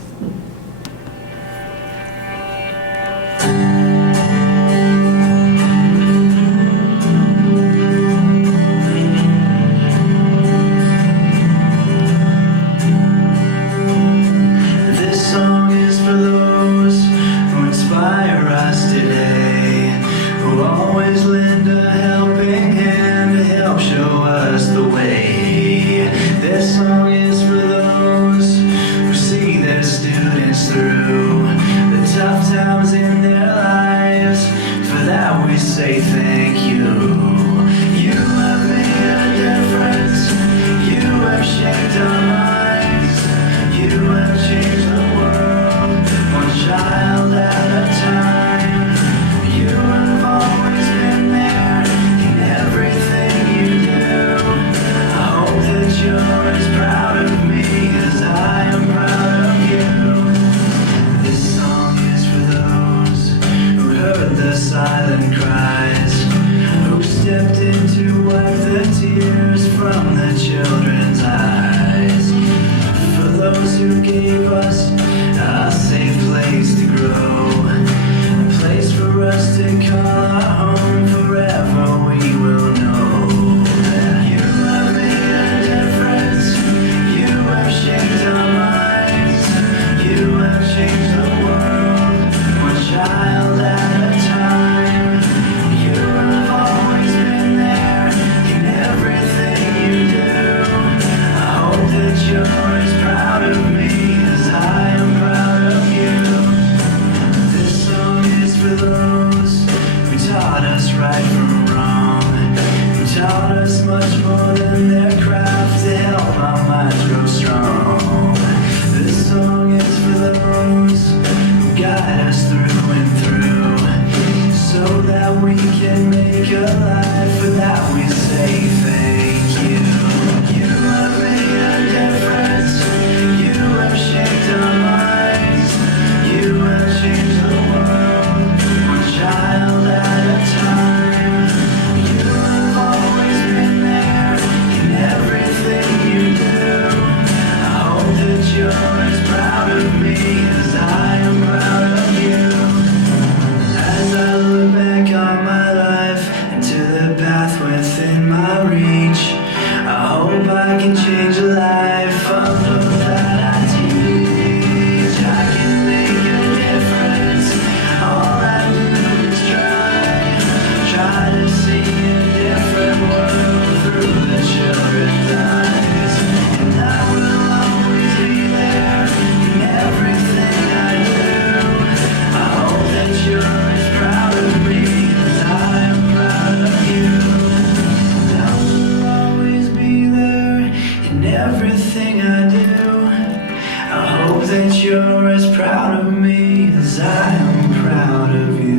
This song is for those who inspire us today, who always lend a helping hand to help show us the way. This song is for those who see their students through the tough times in their lives. For that we say thank you. You have made a difference. You have shaped our minds. You have changed the world, one child at a time. You have always been there in everything you do. I hope that you're as proud of me as I am proud of you. This song is for those who heard the silent cries, who stepped in to wipe the tears from the children's eyes. For those who gave us a safe place to grow, a place for us to call our home, forever we will know. learn their craft to help our minds grow strong. This song is for those who guide us through and through, so that we can make a life. For that we say thank you. You have made a difference. You have shaped our minds. You have changed the world, one child at a time. You have always been there in everything you do. I hope that you're as proud of me as I am proud of you. As I look back on my life and to the path within my reach, I hope I can change the life of those that I teach. I can make a difference. All I do is try to see a different world through the children's eyes. And I will always be there in everything I do. I hope that you're as proud of me as I am proud of you. I will always be there in everything I do. I hope that you're as proud of me as I am proud of you.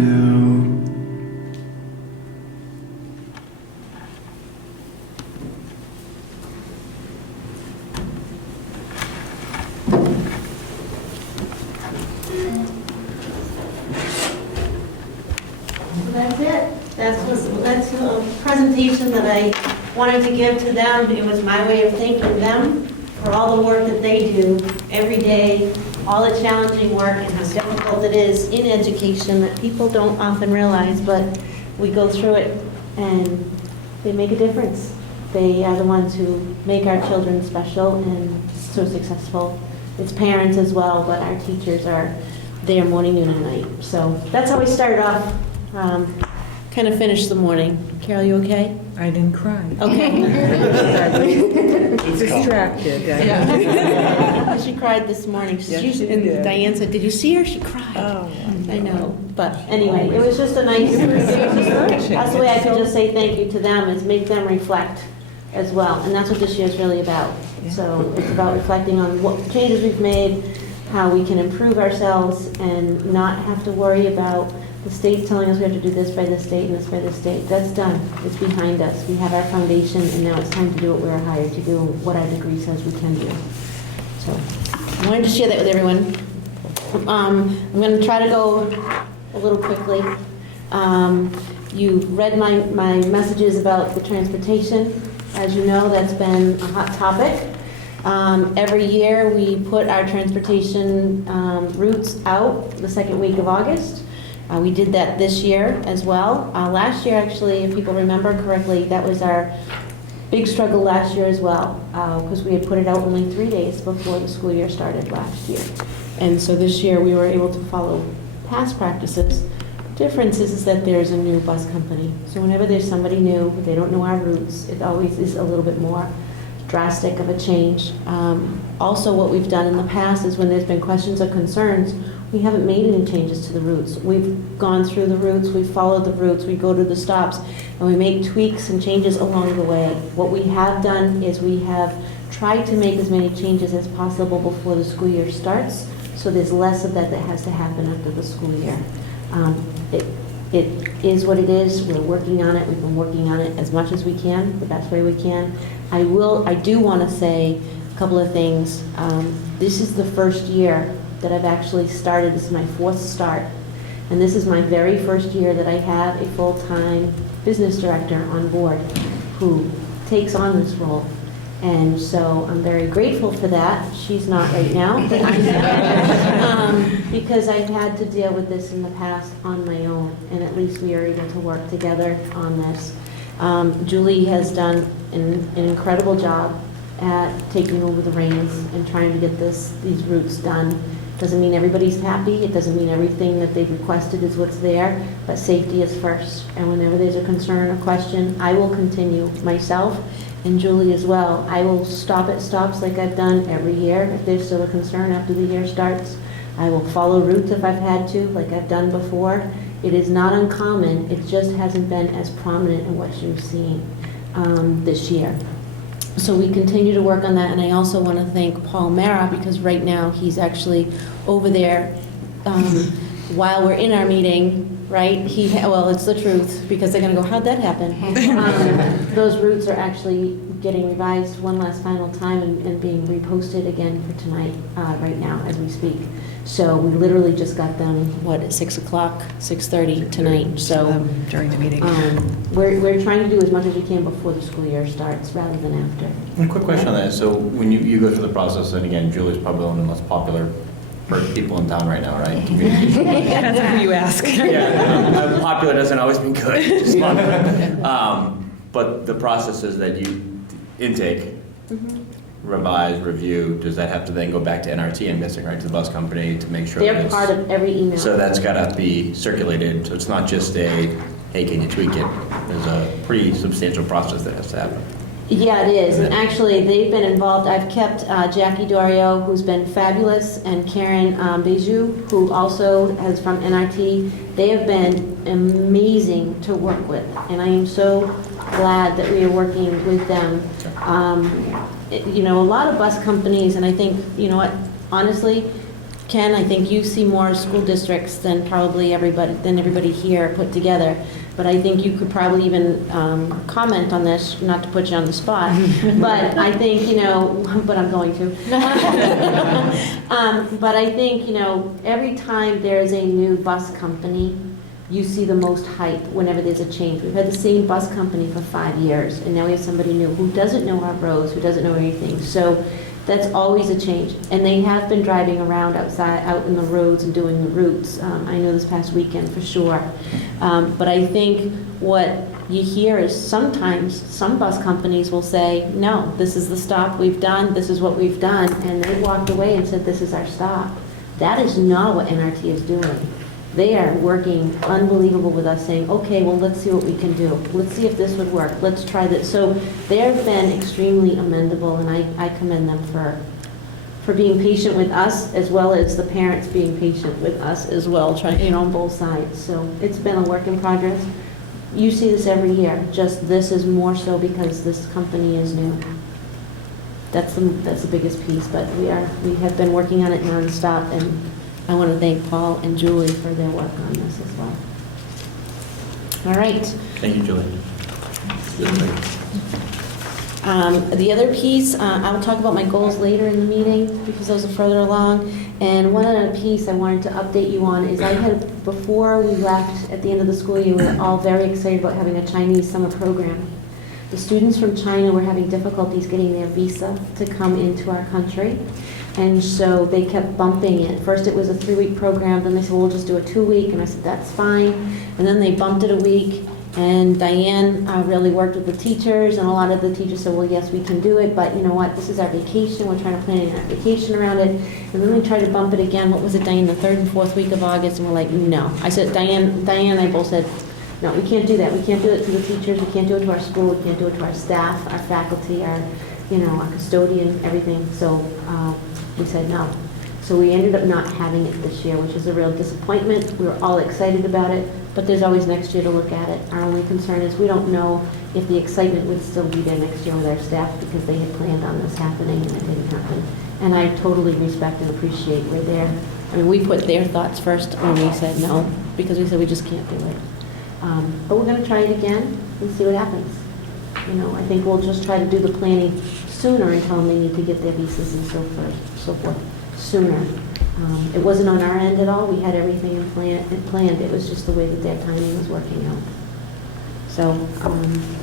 So that's it. That's a presentation that I wanted to give to them. It was my way of thanking them for all the work that they do every day, all the challenging work and how difficult it is in education that people don't often realize, but we go through it and they make a difference. They are the ones who make our children special and so successful. It's parents as well, but our teachers are there morning, noon, and night. So that's how we started off. Kind of finished the morning. Carol, you okay? I didn't cry. Okay. Distracted. Yeah. She cried this morning. Yes, she And did. Diane said, "Did you see her? She cried." Oh, I know. But anyway, it was just a nice, that's the way I could just say thank you to them, is make them reflect as well. And that's what this year is really about. So it's about reflecting on what changes we've made, how we can improve ourselves and not have to worry about the state telling us we have to do this by this date and this by this date. That's done. It's behind us. We have our foundation, and now it's time to do what we were hired to do and what our degree says we can do. So I wanted to share that with everyone. I'm going to try to go a little quickly. You read my messages about the transportation. As you know, that's been a hot topic. Every year, we put our transportation routes out the second week of August. We did that this year as well. Last year, actually, if people remember correctly, that was our big struggle last year as well, because we had put it out only 3 days before the school year started last year. And so this year, we were able to follow past practices. Difference is that there's a new bus company. So whenever there's somebody new, they don't know our routes, it always is a little bit more drastic of a change. Also, what we've done in the past is when there's been questions or concerns, we haven't made any changes to the routes. We've gone through the routes, we've followed the routes, we go to the stops, and we make tweaks and changes along the way. What we have done is we have tried to make as many changes as possible before the school year starts, so there's less of that has to happen after the school year. It is what it is. We're working on it. We've been working on it as much as we can, the best way we can. I do want to say a couple of things. This is the first year that I've actually started. This is my fourth start. And this is my very first year that I have a full-time business director on board who takes on this role. And so I'm very grateful for that. She's not right now, but I am. Because I've had to deal with this in the past on my own, and at least we are able to work together on this. Julie has done an incredible job at taking over the reins and trying to get these routes done. Doesn't mean everybody's happy. It doesn't mean everything that they've requested is what's there, but safety is first. And whenever there's a concern or question, I will continue myself and Julie as well. I will stop at stops like I've done every year. If there's still a concern after the year starts, I will follow routes if I've had to, like I've done before. It is not uncommon. It just hasn't been as prominent in what you're seeing this year. So we continue to work on that, and I also want to thank Paul Mara, because right now he's actually over there while we're in our meeting, right? Well, it's the truth, because they're going to go, how'd that happen? Those routes are actually getting revised one last final time and being reposted again for tonight, right now, as we speak. So we literally just got them, at 6 o'clock, 6:30 tonight, so. During the meeting. We're trying to do as much as we can before the school year starts, rather than after. A quick question on that. So when you go through the process, and again, Julie's probably one of the most popular people in town right now, right? Depends on who you ask. Yeah, popular doesn't always mean good. Just but the processes that you intake, revise, review, does that have to then go back to NRT, I'm guessing, right, to the bus company to make sure that They're it's... part of every email. So that's got to be circulated, so it's not just a, hey, can you tweak it? There's a pretty substantial process that has to happen. Yeah, it is, and actually, they've been involved. I've kept Jackie Dorio, who's been fabulous, and Karen Beju, who also is from NRT. They have been amazing to work with, and I am so glad that we are working with them. You know, a lot of bus companies, and I think, you know what, honestly, Ken, I think you see more school districts than probably everybody here put together. But I think you could probably even comment on this, not to put you on the spot, but I think, you know, but I'm going to. But I think, you know, every time there's a new bus company, you see the most hype whenever there's a change. We've had the same bus company for 5 years, and now we have somebody new who doesn't know our roads, who doesn't know anything. So that's always a change. And they have been driving around out in the roads and doing the routes. I know this past weekend for sure. But I think what you hear is sometimes some bus companies will say, no, this is the stop we've done, this is what we've done, and they walked away and said, this is our stop. That is not what NRT is doing. They are working unbelievable with us, saying, okay, well, let's see what we can do. Let's see if this would work. Let's try this. So they've been extremely amendable, and I commend them for being patient with us, as well as the parents being patient with us as well, trying, you know, on both sides. So it's been a work in progress. You see this every year, just this is more so because this company is new. That's the biggest piece, but we have been working on it nonstop, and I want to thank Paul and Julie for their work on this as well. All right. Thank you, Julie. The other piece, I'll talk about my goals later in the meeting because those are further along. And one other piece I wanted to update you on is before we left at the end of the school year, we were all very excited about having a Chinese summer program. The students from China were having difficulties getting their visa to come into our country. And so they kept bumping it. First it was a 3-week program, then they said, well, we'll just do a 2-week. And I said, that's fine. And then they bumped it a week. And Diane really worked with the teachers, and a lot of the teachers said, well, yes, we can do it, but you know what, this is our vacation, we're trying to plan our vacation around it. And then we tried to bump it again, what was it, Diane, the 3rd and 4th week of August, and we're like, no. I said, Diane and I both said, no, we can't do that. We can't do it to the teachers, we can't do it to our school, we can't do it to our staff, our faculty, our custodian, everything. So we said no. So we ended up not having it this year, which is a real disappointment. We were all excited about it, but there's always next year to look at it. Our only concern is we don't know if the excitement would still be there next year with our staff because they had planned on this happening and it didn't happen. And I totally respect and appreciate where we put their thoughts first when we said no, because we said we just can't do it. But we're going to try it again and see what happens. I think we'll just try to do the planning sooner and tell them they need to get their visas and so forth sooner. It wasn't on our end at all. We had everything planned. It was just the way that their timing was working out. So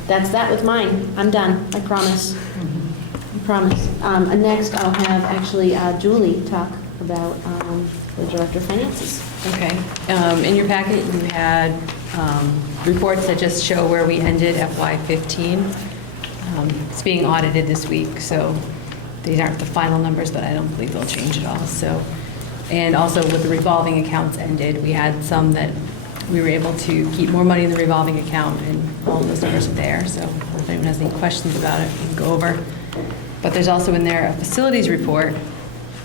that's that with mine. I'm done. I promise. I promise. Next, I'll have actually Julie talk about the Director of Finances. Okay. In your packet, you had reports that just show where we ended FY15. It's being audited this week, so these aren't the final numbers, but I don't believe they'll change at all. So, and also with the revolving accounts ended, we had some that we were able to keep more money in the revolving account, and all of those numbers are there. So if anyone has any questions about it, we can go over. But there's also in there a facilities report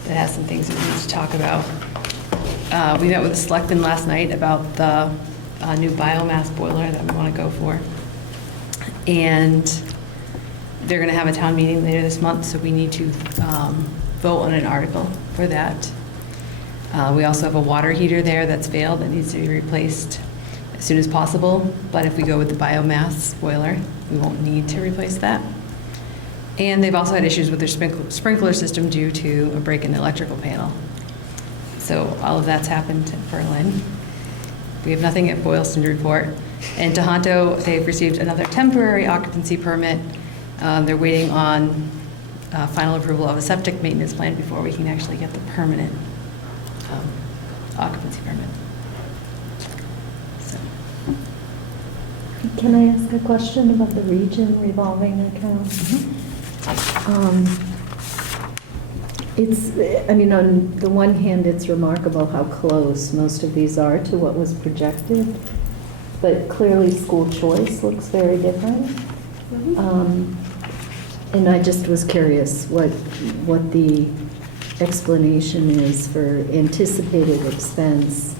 that has some things that we need to talk about. We met with the selectmen last night about the new biomass boiler that we want to go for. And They're going to have a town meeting later this month, so we need to vote on an article for that. We also have a water heater there that's failed that needs to be replaced as soon as possible, but if we go with the biomass boiler, we won't need to replace that. And they've also had issues with their sprinkler system due to a break in the electrical panel. So all of that's happened in Berlin. We have nothing at Boylston to report. And Tejanto, they've received another temporary occupancy permit. They're waiting on final approval of a septic maintenance plan before we can actually get the permanent occupancy permit. So. Can I ask a question about the region revolving account? It's, I mean, on the one hand, it's remarkable how close most of these are to what was projected, but clearly school choice looks very different. And I just was curious what the explanation is for anticipated expense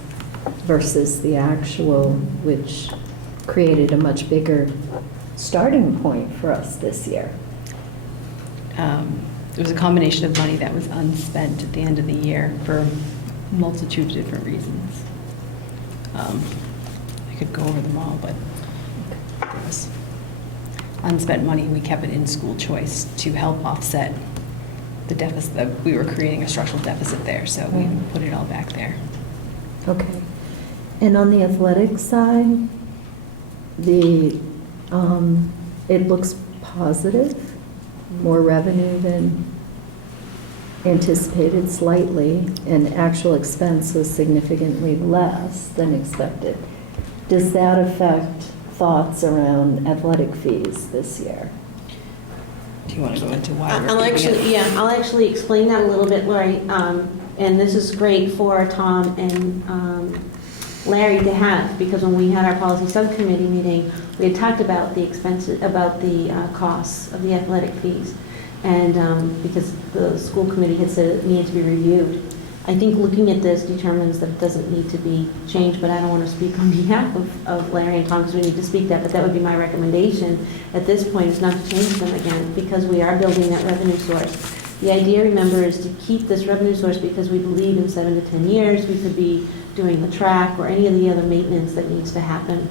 versus the actual, which created a much bigger starting point for us this year. There was a combination of money that was unspent at the end of the year for a multitude of different reasons. I could go over them all, but there was unspent money. We kept it in school choice to help offset the deficit. We were creating a structural deficit there, so we put it all back there. Okay. And on the athletic side, it looks positive. More revenue than anticipated slightly, and actual expense was significantly less than expected. Does that affect thoughts around athletic fees this year? Do you want to go into why? I'll actually explain that a little bit, Lori. And this is great for Tom and Larry to have, because when we had our policy subcommittee meeting, we had talked about the expenses, about the costs of the athletic fees. And because the school committee had said it needed to be reviewed. I think looking at this determines that it doesn't need to be changed, but I don't want to speak on behalf of Larry and Tom because we need to speak that, but that would be my recommendation at this point, is not to change them again, because we are building that revenue source. The idea, remember, is to keep this revenue source because we believe in 7 to 10 years we could be doing the track or any of the other maintenance that needs to happen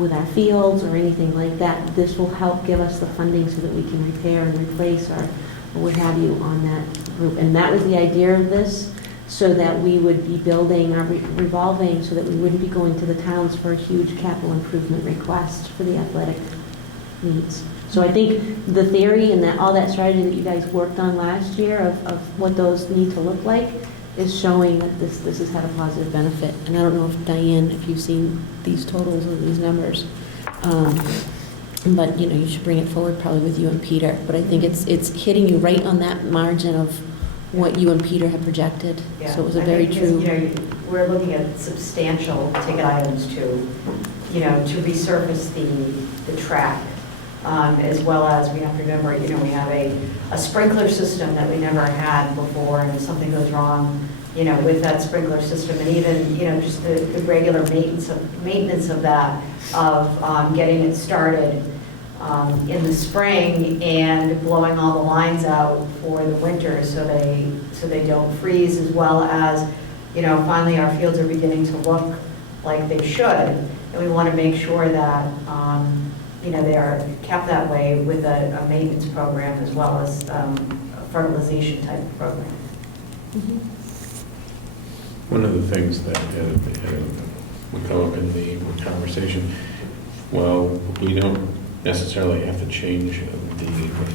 with our fields or anything like that. This will help give us the funding so that we can repair and replace or what have you on that group. And that was the idea of this, so that we would be building our revolving so that we wouldn't be going to the towns for a huge capital improvement request for the athletic needs. So I think the theory and that all that strategy that you guys worked on last year of what those need to look like is showing that this has had a positive benefit. And I don't know if Diane, if you've seen these totals or these numbers, but you should bring it forward probably with you and Peter. But I think it's hitting you right on that margin of what you and Peter had projected. Yeah, So it was a I very think true. we're looking at substantial ticket items to resurface the track, as well as we have to remember, we have a sprinkler system that we never had before, and if something goes wrong, with that sprinkler system, and even, just the regular maintenance of that, of getting it started in the spring and blowing all the lines out for the winter so they don't freeze, as well as, finally our fields are beginning to look like they should, and we want to make sure that, they are kept that way with a maintenance program as well as a fertilization type of program. Mm-hmm. One of the things that would come up in the conversation, well, we don't necessarily have to change the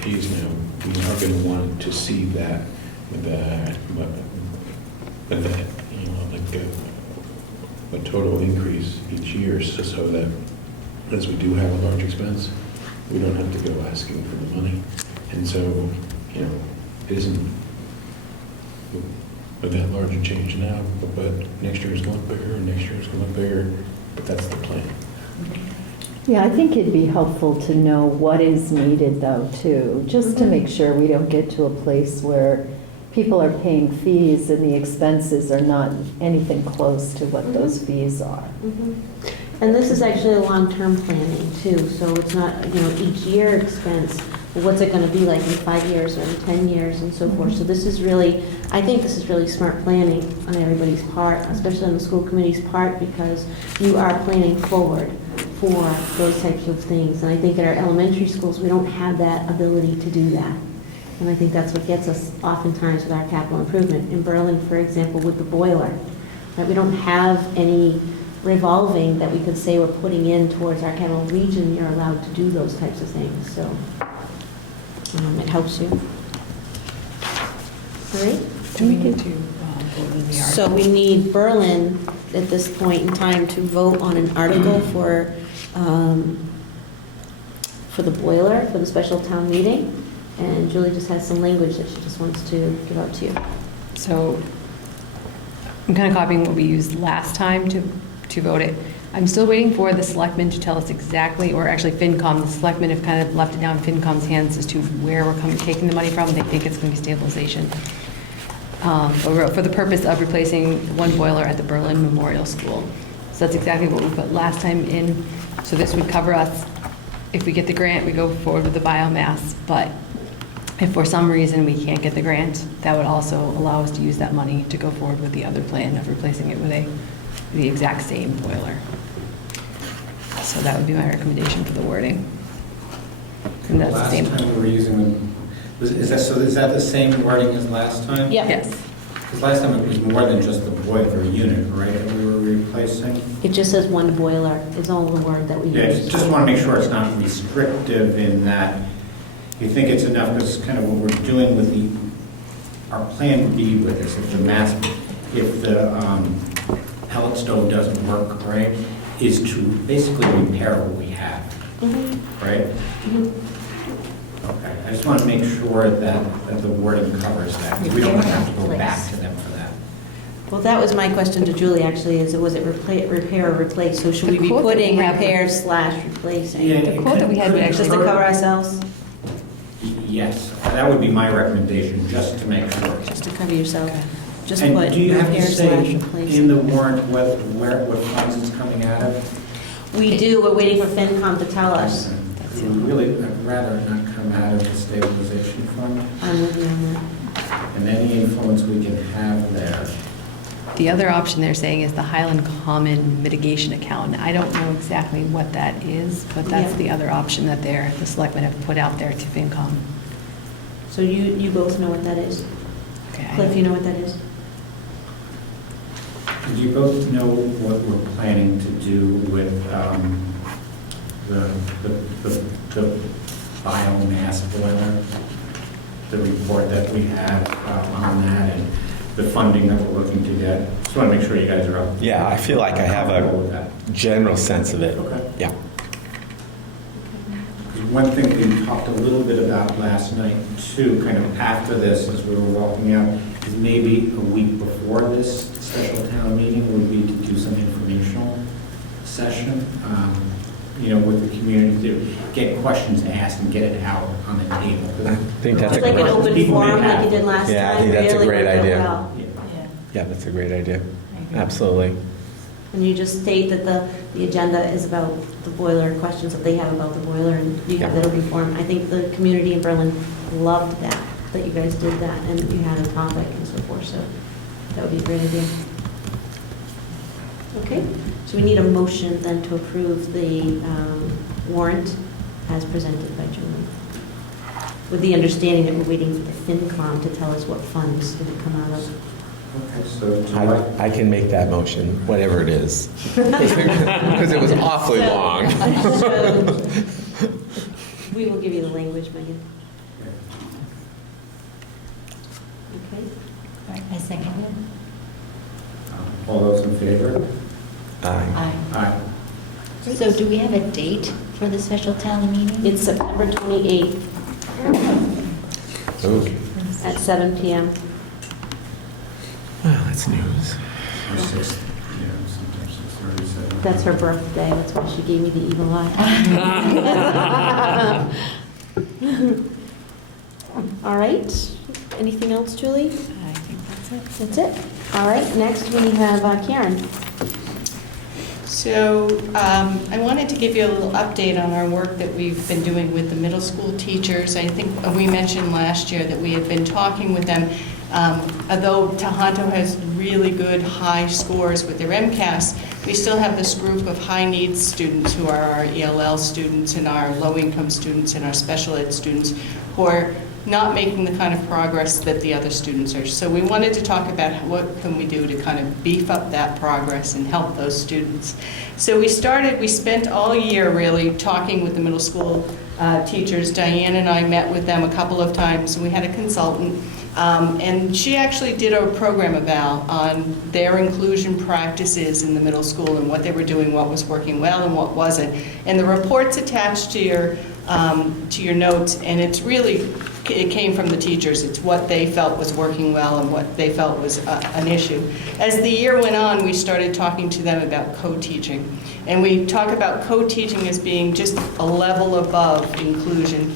fees now. We are going to want to see that with a total increase each year, so that as we do have a large expense, we don't have to go asking for the money. And so, it isn't with that large a change now, but next year is going to look bigger, and next year is going to look bigger, but that's the plan. Yeah, I think it'd be helpful to know what is needed, though, too, just to make sure we don't get to a place where people are paying fees and the expenses are not anything close to what those fees are. And this is actually a long-term planning too, so it's not, each year expense, what's it going to be like in 5 years or in 10 years and so forth. So this is really, I think this is really smart planning on everybody's part, especially on the school committee's part, because you are planning forward for those types of things. And I think at our elementary schools, we don't have that ability to do that. And I think that's what gets us oftentimes with our capital improvement. In Berlin, for example, with the boiler, that we don't have any revolving that we could say we're putting in towards our capital region. You're allowed to do those types of things, so it helps you. All right? Do we need to vote in the article? So we need Berlin at this point in time to vote on an article for the boiler, for the special town meeting. And Julie just has some language that she just wants to give out to you. So I'm kind of copying what we used last time to vote it. I'm still waiting for the selectmen to tell us exactly, or actually FinCom, the selectmen have kind of left it down in FinCom's hands as to where we're taking the money from. They think it's going to be stabilization. For the purpose of replacing one boiler at the Berlin Memorial School. So that's exactly what we put last time in. So this would cover us. If we get the grant, we go forward with the biomass. But if for some reason we can't get the grant, that would also allow us to use that money to go forward with the other plan of replacing it with the exact same boiler. So that would be my recommendation for the wording. And that's the Last same. time we were using them, is that the same wording as last time? Yep. Yes. Because last time it was more than just the boiler unit, right, that we were replacing? It just says one boiler is all the word that we Yeah, use. just want to make sure it's not restrictive in that you think it's enough, because kind of what we're doing with our plan would be with this, if the pellet stove doesn't work, right, is to basically repair what we have, right? Okay, I just want to make sure that the wording covers that. We don't have to go back to them for that. Well, that was my question to Julie, actually, was it repair or replace? So should we be quote that putting we have- repair/replacing? Yeah, The quote that we had would actually Just to cover ourselves? Yes, that would be my recommendation, just to make sure. Just to cover yourself? Just And put do you have to say repair/replace. in the warrant what funds it's coming out of? We do, we're waiting for FinCom to tell us. Really, I'd rather not come out of the stabilization fund, I'm with you on that. and any influence we can have there. The other option they're saying is the Highland Common Mitigation Account. I don't know exactly what that is, but that's Yeah. the other option that the selectmen have put out there to FinCom. So you both know what that is? Okay. Cliff, you know what that is? Do you both know what we're planning to do with the biomass boiler? The report that we have on that and the funding that we're looking to get? Just want to make sure you guys are up. Yeah, I feel like I have comfortable with a that. general sense of it. Okay. Yeah. One thing we talked a little bit about last night too, kind of after this, as we were walking out, is maybe a week before this special town meeting would be to do some informational session, with the community to get questions asked and get it out on the table. I think that's a Like an great, open People may forum like have- you did last time? Yeah, I think that's a really great worked out idea. well. yeah, that's a great idea. Absolutely. And you just state that the agenda is about the boiler, questions that they have about the boiler, and you have that open forum. I think the community in Berlin loved that you guys did that, and you had a topic and so forth, so that would be a great idea. Okay, so we need a motion then to approve the warrant as presented by Julie, with the understanding that we're waiting for the FinCom to tell us what funds it would come out of. Okay, so I can make that motion, whatever it is. Because it was awfully long. We will give you the language, Megan. Okay. I second it. all those in favor? Aye. Aye. So do we have a date for the special town meeting? It's September 28th Okay. at 7 PM. Well, that's news. Or 6, sometimes 6:30, 7. That's her birthday, that's why she gave me the evil eye. All right, anything else, Julie? I think that's it. That's it. All right, next we have Karen. So I wanted to give you a little update on our work that we've been doing with the middle school teachers. I think we mentioned last year that we had been talking with them. Although Tejanto has really good high scores with their MCAS, we still have this group of high needs students who are our ELL students and our low income students and our special ed students who are not making the kind of progress that the other students are. So we wanted to talk about what can we do to kind of beef up that progress and help those students. So we spent all year really talking with the middle school teachers. Diane and I met with them a couple of times, and we had a consultant. And she actually did a program eval on their inclusion practices in the middle school and what they were doing, what was working well and what wasn't. And the report's attached to your notes, and it came from the teachers. It's what they felt was working well and what they felt was an issue. As the year went on, we started talking to them about co-teaching. And we talk about co-teaching as being just a level above inclusion.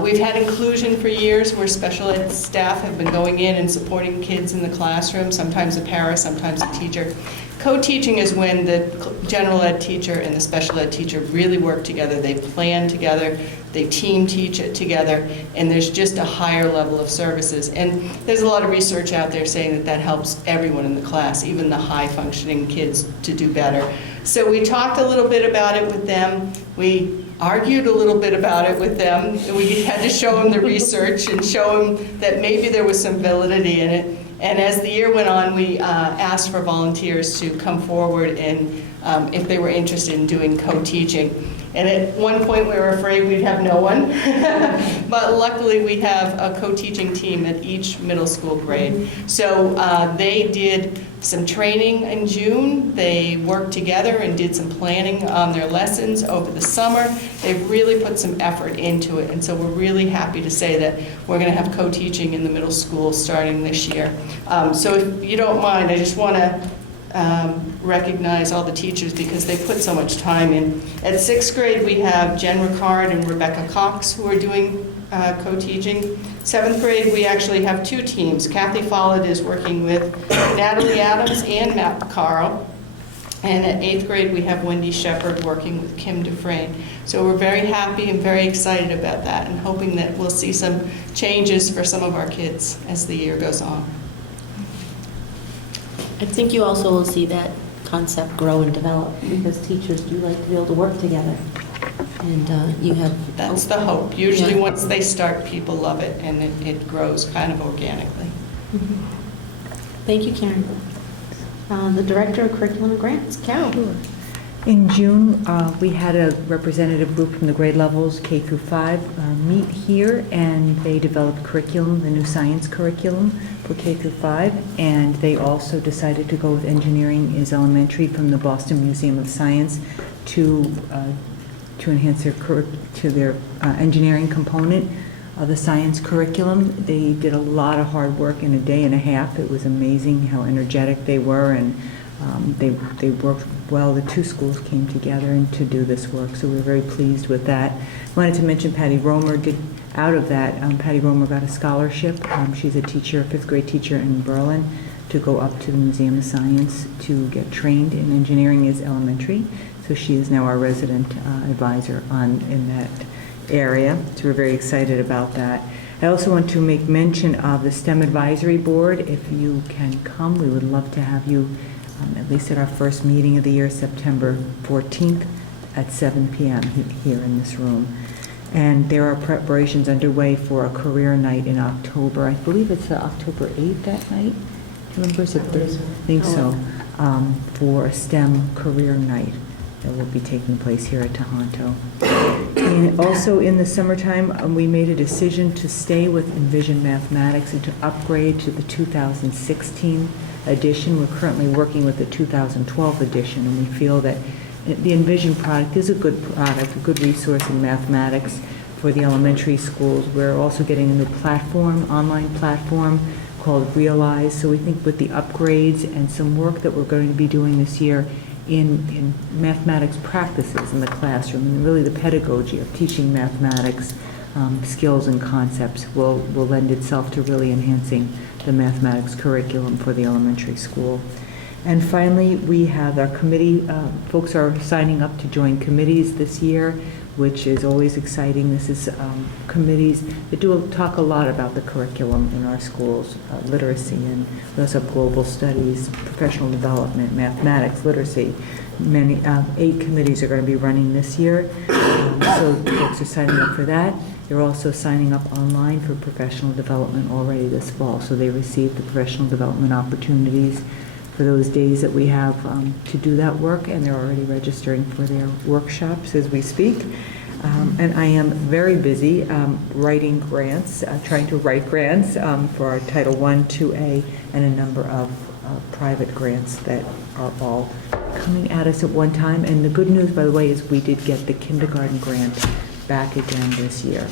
We've had inclusion for years where special ed staff have been going in and supporting kids in the classroom, sometimes a para, sometimes a teacher. Co-teaching is when the general ed teacher and the special ed teacher really work together. They plan together, they team teach it together, and there's just a higher level of services. And there's a lot of research out there saying that that helps everyone in the class, even the high-functioning kids, to do better. So we talked a little bit about it with them. We argued a little bit about it with them. We had to show them the research and show them that maybe there was some validity in it. And as the year went on, we asked for volunteers to come forward and if they were interested in doing co-teaching. And at one point, we were afraid we'd have no one. But luckily, we have a co-teaching team at each middle school grade. So they did some training in June. They worked together and did some planning on their lessons over the summer. They've really put some effort into it. And so we're really happy to say that we're going to have co-teaching in the middle school starting this year. So if you don't mind, I just want to recognize all the teachers because they put so much time in. At 6th grade, we have Jen Ricard and Rebecca Cox who are doing co-teaching. 7th grade, we actually have 2 teams. Kathy Follett is working with Natalie Adams and Matt Carl. And at 8th grade, we have Wendy Shepard working with Kim Dufresne. So we're very happy and very excited about that and hoping that we'll see some changes for some of our kids as the year goes on. I think you also will see that concept grow and develop because teachers do like to be able to work together. And you have... That's the hope. Usually once they start, people love it and it grows kind of organically. Mm-hmm. Thank you, Karen. The Director of Curriculum and Grants, Carol. In June, we had a representative group from the grade levels K through 5 meet here, and they developed curriculum, the new science curriculum for K through 5, and they also decided to go with engineering is elementary from the Boston Museum of Science to enhance their engineering component of the science curriculum. They did a lot of hard work in a day and a half. It was amazing how energetic they were, and they worked well. The 2 schools came together and to do this work, so we're very pleased with that. I wanted to mention Patty Romer did out of that. Patty Romer got a scholarship. She's a teacher, a 5th grade teacher in Berlin, to go up to the Museum of Science to get trained in engineering is elementary. So she is now our resident advisor in that area. So we're very excited about that. I also want to make mention of the STEM Advisory Board. If you can come, we would love to have you at least at our first meeting of the year, September 14th at 7 p.m. here in this room. And there are preparations underway for a career night in October. I believe it's October 8th that night. Do you remember? Is it Thursday? I think so. For a STEM career night that will be taking place here at Tejanto. And also in the summertime, we made a decision to stay with Envision Mathematics and to upgrade to the 2016 edition. We're currently working with the 2012 edition, and we feel that the Envision product is a good product, a good resource in mathematics for the elementary schools. We're also getting a new platform, online platform called Realize. So we think with the upgrades and some work that we're going to be doing this year in mathematics practices in the classroom, and really the pedagogy of teaching mathematics skills and concepts will lend itself to really enhancing the mathematics curriculum for the elementary school. And finally, we have our committee, folks are signing up to join committees this year, which is always exciting. This is committees that do talk a lot about the curriculum in our schools, literacy, and we also have global studies, professional development, mathematics, literacy. 8 committees are going to be running this year, so folks are signing up for that. They're also signing up online for professional development already this fall, so they receive the professional development opportunities for those days that we have to do that work, and they're already registering for their workshops as we speak. And I am very busy writing grants, trying to write grants for our Title I, 2A, and a number of private grants that are all coming at us at one time. And the good news, by the way, is we did get the kindergarten grant back again this year.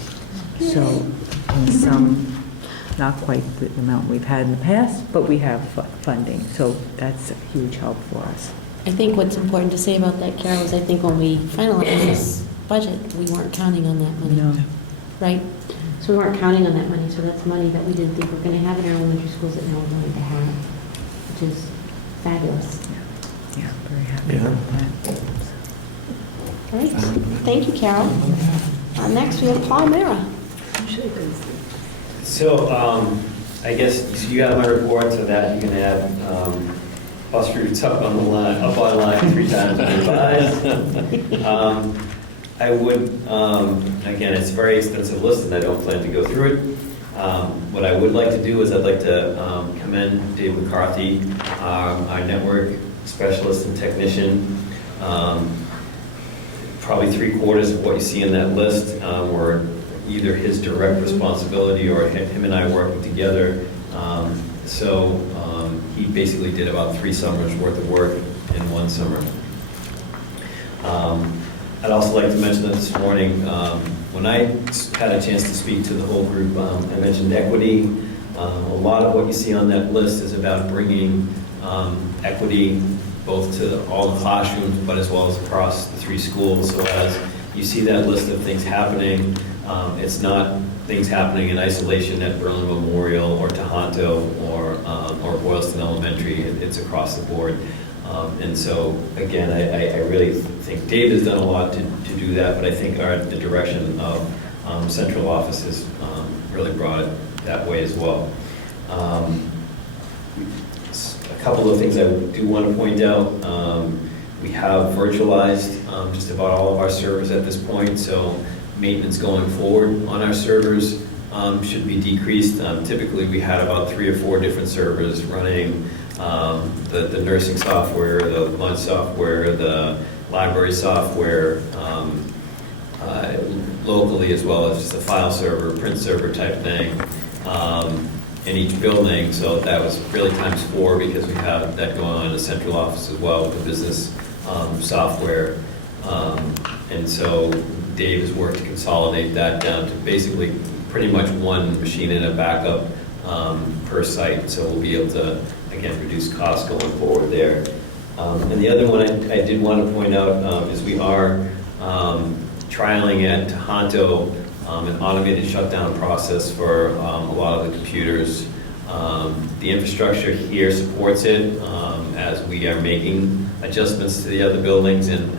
So in some, not quite the amount we've had in the past, but we have funding. So that's a huge help for us. I think what's important to say about that, Carol, is I think when we finalized this budget, we weren't counting on that money. No. Right? So we weren't counting on that money, so that's money that we didn't think we were going to have in our elementary schools that now we're going to have, which is fabulous. Yeah, very happy about that. All right. Thank you, Carol. Next, we have Paul Mara. So, I guess you got my report, so that you can add bus routes up on line 3 times revised. I would, again, it's a very extensive list, and I don't plan to go through it. What I would like to do is I'd like to commend Dave McCarthy, our network specialist and technician. Probably 3/4 of what you see in that list were either his direct responsibility or him and I working together. So he basically did about 3 summers worth of work in 1 summer. I'd also like to mention that this morning, when I had a chance to speak to the whole group, I mentioned equity. A lot of what you see on that list is about bringing equity both to all the classrooms, but as well as across the 3 schools. So as you see that list of things happening, it's not things happening in isolation at Berlin Memorial or Tejanto or Boylston Elementary. It's across the board. And so, again, I really think Dave has done a lot to do that, but I think the direction of central office has really brought it that way as well. A couple of things I do want to point out. We have virtualized just about all of our servers at this point, so maintenance going forward on our servers should be decreased. Typically, we had about 3 or 4 different servers running the nursing software, the lunch software, the library software, locally, as well as just a file server, print server type thing in each building. So that was really times 4 because we have that going on in the central office as well with the business software. And so Dave has worked to consolidate that down to basically pretty much 1 machine and a backup per site. So we'll be able to, again, reduce costs going forward there. And the other one I did want to point out is we are trialing at Tejanto an automated shutdown process for a lot of the computers. The infrastructure here supports it as we are making adjustments to the other buildings and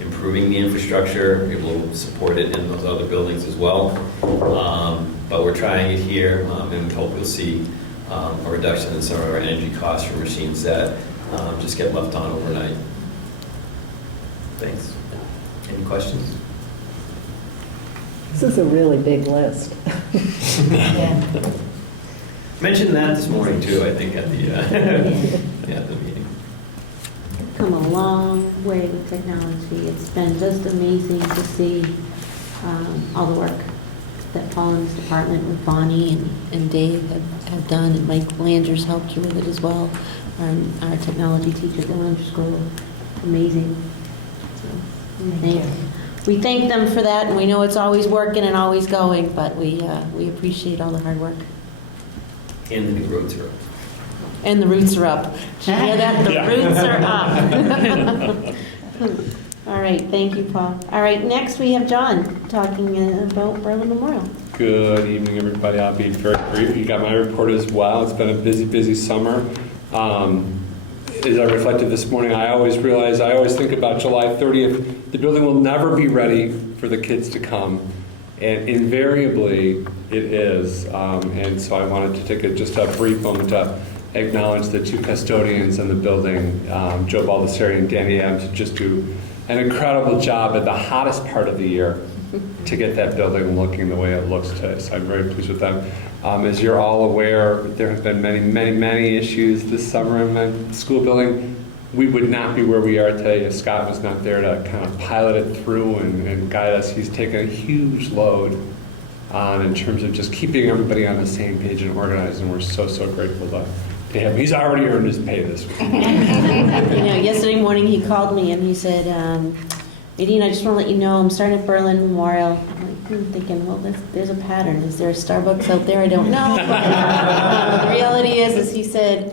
improving the infrastructure. It will support it in those other buildings as well. But we're trying it here, and we hope we'll see a reduction in some of our energy costs for machines that just get left on overnight. Thanks. Any questions? This is a really big list. Yeah. Mentioned that this morning too, I think, at the, at the meeting. Come a long way with technology. It's been just amazing to see all the work that Paul and his department with Bonnie and Dave have done, and Mike Landers helped you with it as well. Our technology teachers at elementary school, amazing. So, we thank them for that, and we know it's always working and always going, but we appreciate all the hard work. And the new roads are up. And the roots are up. Did you hear that? The roots are up. All right, thank you, Paul. All right, next we have John talking about Berlin Memorial. Good evening, everybody. I'll be very brief. You got my report as well. It's been a busy, busy summer. as I reflected this morning, I always think about July 30th, the building will never be ready for the kids to come. And invariably, it is. And so I wanted to take just a brief moment to acknowledge the two custodians in the building, Joe Baldessari and Danny Adams, to just do an incredible job at the hottest part of the year to get that building looking the way it looks today. So I'm very pleased with them. As you're all aware, there have been many issues this summer in my school building. We would not be where we are today if Scott was not there to kind of pilot it through and guide us. He's taken a huge load on in terms of just keeping everybody on the same page and organized, and we're so grateful to him. He's already earned his pay this week. Yesterday morning he called me and he said, Nadine, I just want to let you know I'm starting at Berlin Memorial. I'm thinking, well, there's a pattern. Is there a Starbucks out there? I don't know. But, the reality is he said,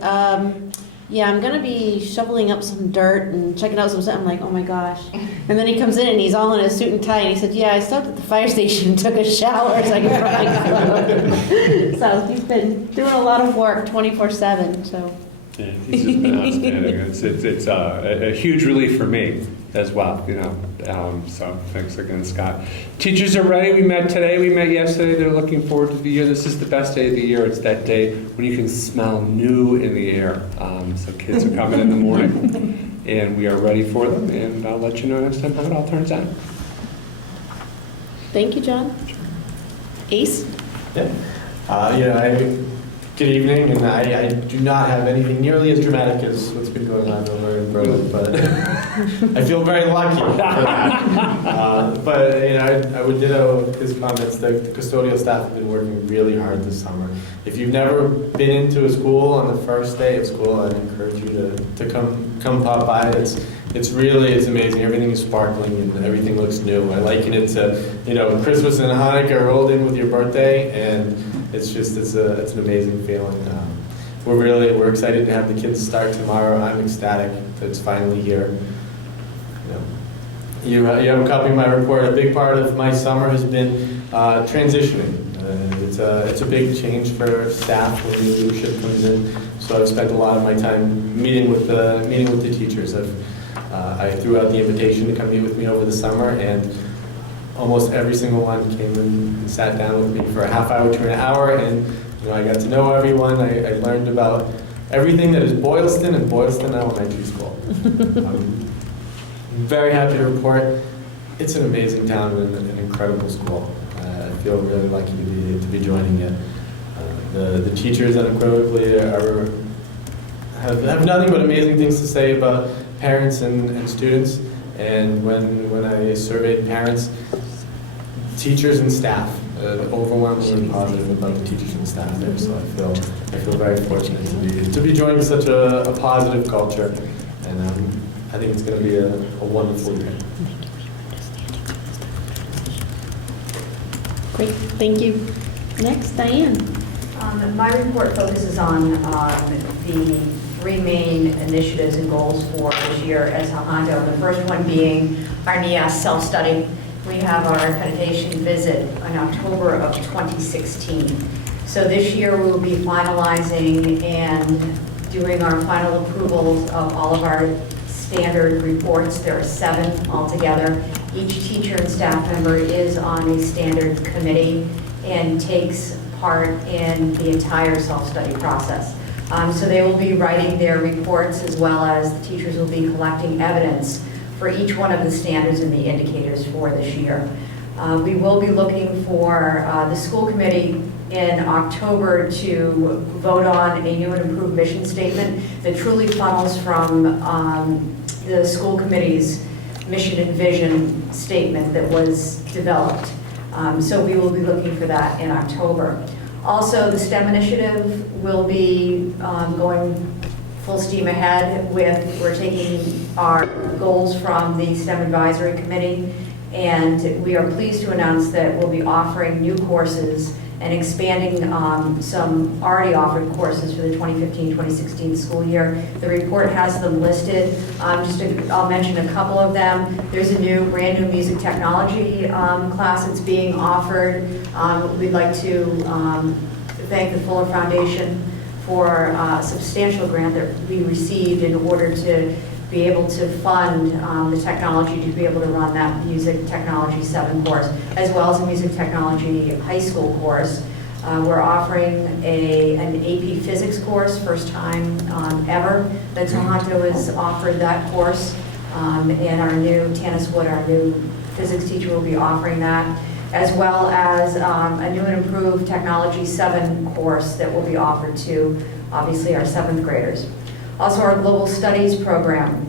yeah, I'm going to be shoveling up some dirt and checking out some stuff. I'm like, oh my gosh. And then he comes in and he's all in a suit and tie and he said, yeah, I stopped at the fire station and took a shower so I could run. So he's been doing a lot of work 24/7. So. Yeah, he's just been outstanding. It's a huge relief for me as well, so thanks again, Scott. Teachers are ready. We met today, we met yesterday. They're looking forward to the year. This is the best day of the year. It's that day when you can smell new in the air. So kids are coming in the morning and we are ready for them, and I'll let you know next time how it all turns out. Thank you, John. Ace? Yeah. Good evening, and I do not have anything nearly as dramatic as what's been going on over in Berlin, but I feel very lucky for that. But I would ditto his comments. The custodial staff have been working really hard this summer. If you've never been into a school on the first day of school, I'd encourage you to come pop by. It's amazing. Everything is sparkling and everything looks new. I liken it to Christmas and Hanukkah rolled in with your birthday, and it's an amazing feeling. We're excited to have the kids start tomorrow. I'm ecstatic that it's finally here. You have a copy of my report. A big part of my summer has been transitioning. It's a big change for staff when new leadership comes in. So I've spent a lot of my time meeting with the teachers. I threw out the invitation to come meet with me over the summer, and almost every single one came and sat down with me for a half hour to an hour, and I got to know everyone. I learned about everything that is Boylston and Boylston Elementary School. I'm very happy to report it's an amazing town and an incredible school. I feel really lucky to be joining it. The teachers unequivocally have nothing but amazing things to say about parents and students. And when I surveyed parents, teachers and staff, overwhelmingly positive about the teachers and staff there. So I feel very fortunate to be joining such a positive culture, and I think it's going to be a wonderful year. Great, thank you. Next, Diane. My report focuses on the three main initiatives and goals for this year at Tejanto. The first one being our NIAS self-study. We have our accreditation visit in October of 2016. So this year we will be finalizing and doing our final approvals of all of our standard reports. There are 7 altogether. Each teacher and staff member is on a standard committee and takes part in the entire self-study process. So they will be writing their reports, as well as the teachers will be collecting evidence for each one of the standards and the indicators for this year. We will be looking for the school committee in October to vote on a new and improved mission statement that truly funnels from the school committee's mission and vision statement that was developed. So we will be looking for that in October. Also, the STEM initiative will be going full steam ahead with, we're taking our goals from the STEM Advisory Committee, and we are pleased to announce that we'll be offering new courses and expanding some already offered courses for the 2015-2016 school year. The report has them listed. I'll mention a couple of them. There's a brand new music technology class that's being offered. We'd like to thank the Fuller Foundation for a substantial grant that we received in order to be able to fund the technology to be able to run that Music Technology 7 course, as well as a Music Technology high school course. We're offering an AP Physics course, first time ever that Tejanto has offered that course. And our new, Tanis Wood, our new physics teacher, will be offering that, as well as a new and improved Technology 7 course that will be offered to, obviously, our 7th graders. Also, our Global Studies program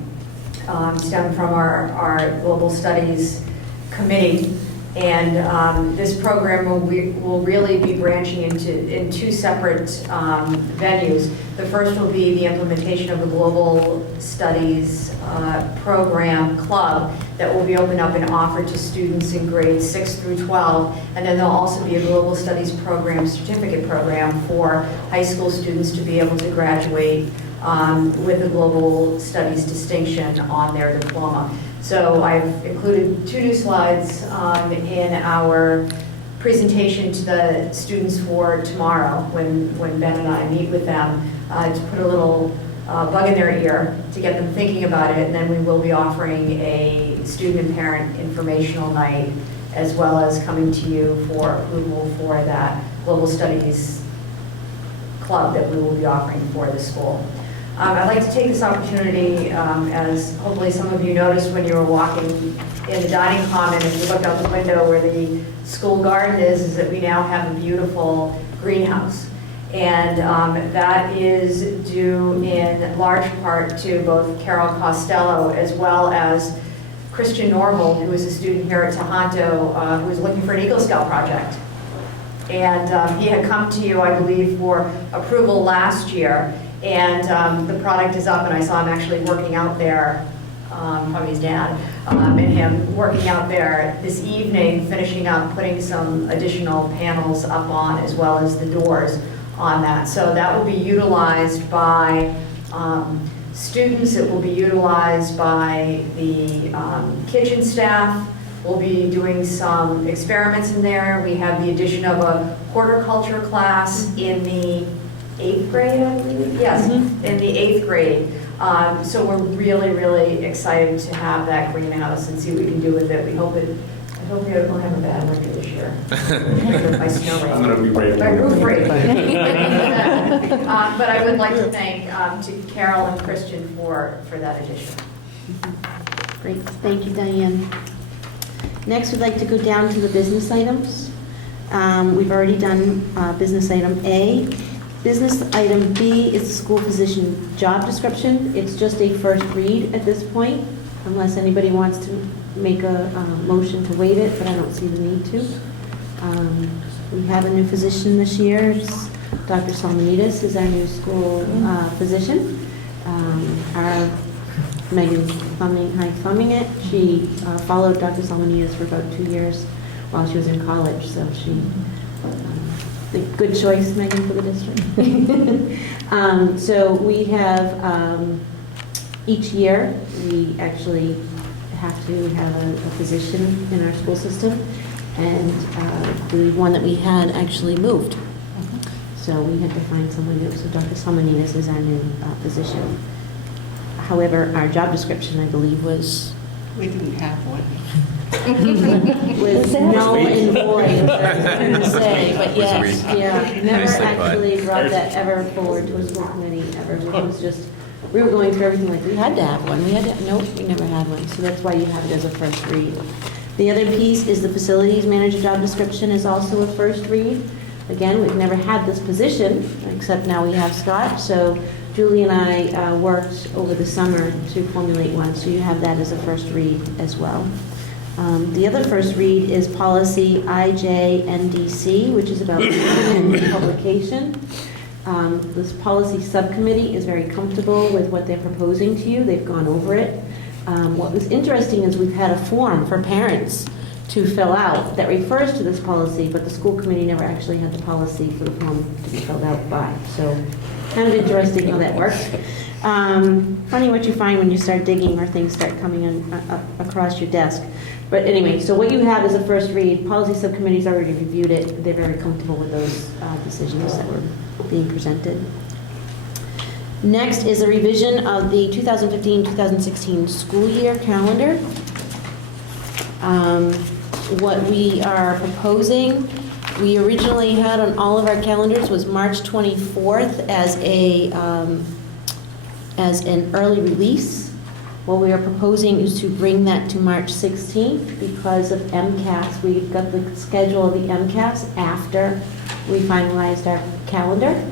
stemmed from our Global Studies Committee. And this program will really be branching in two separate venues. The first will be the implementation of the Global Studies program club that will be opened up and offered to students in grades 6 through 12. And then there'll also be a Global Studies program, certificate program for high school students to be able to graduate with a Global Studies distinction on their diploma. So I've included 2 new slides in our presentation to the students for tomorrow when Ben and I meet with them to put a little bug in their ear to get them thinking about it. And then we will be offering a student and parent informational night, as well as coming to you for approval for that Global Studies club that we will be offering for the school. I'd like to take this opportunity, as hopefully some of you noticed when you were walking in the dining common, if you looked out the window where the school garden is that we now have a beautiful greenhouse. And that is due in large part to both Carol Costello as well as Christian Norval, who is a student here at Tejanto, who was looking for an Eagle Scout project. And he had come to you, I believe, for approval last year. And the product is up, and I saw him actually working out there, probably his dad, and him working out there this evening, finishing up, putting some additional panels up on, as well as the doors on that. So that will be utilized by students. It will be utilized by the kitchen staff. We'll be doing some experiments in there. We have the addition of a horticulture class in the 8th grade, I believe? Yes, in the 8th grade. So we're really, really excited to have that greenhouse and see what we can do with it. I hope we don't have a bad winter this year. My snow rate. I'm going to be right. My roof rate. But I would like to thank to Carol and Christian for that addition. Great, thank you, Diane. Next, we'd like to go down to the business items. We've already done business item A. Business item B is the school physician job description. It's just a first read at this point, unless anybody wants to make a motion to waive it, but I don't see the need to. We have a new physician this year. It's Dr. Salmonides is our new school physician. Our Megan's thumbing it. She followed Dr. Salmonides for about 2 years while she was in college, so she the good choice, Megan, for the district. So we have, each year, we actually have to have a physician in our school system, and the one that we had actually moved. So we had to find someone new, so Dr. Salmonides is our new physician. However, our job description, I believe, was... We didn't have one. was null and void, I was going to say, but yes, yeah, never actually brought that ever forward to a school committee ever. It was just, we were going through everything like, we had to have one, nope, we never had one, so that's why you have it as a first read. The other piece is the facilities manager job description is also a first read. Again, we've never had this position, except now we have Scott, so Julie and I worked over the summer to formulate one, so you have that as a first read as well. The other first read is policy IJNDC, which is about publication. This policy subcommittee is very comfortable with what they're proposing to you. They've gone over it. What was interesting is we've had a form for parents to fill out that refers to this policy, but the school committee never actually had the policy for the form to be filled out by. So kind of interesting how that works. Funny what you find when you start digging or things start coming in, across your desk. But anyway, so what you have is a first read. Policy subcommittee's already reviewed it. They're very comfortable with those decisions that were being presented. Next is a revision of the 2015-2016 school year calendar. What we are proposing, we originally had on all of our calendars was March 24th as an early release. What we are proposing is to bring that to March 16th because of MCAS. We got the schedule of the MCAS after we finalized our calendar.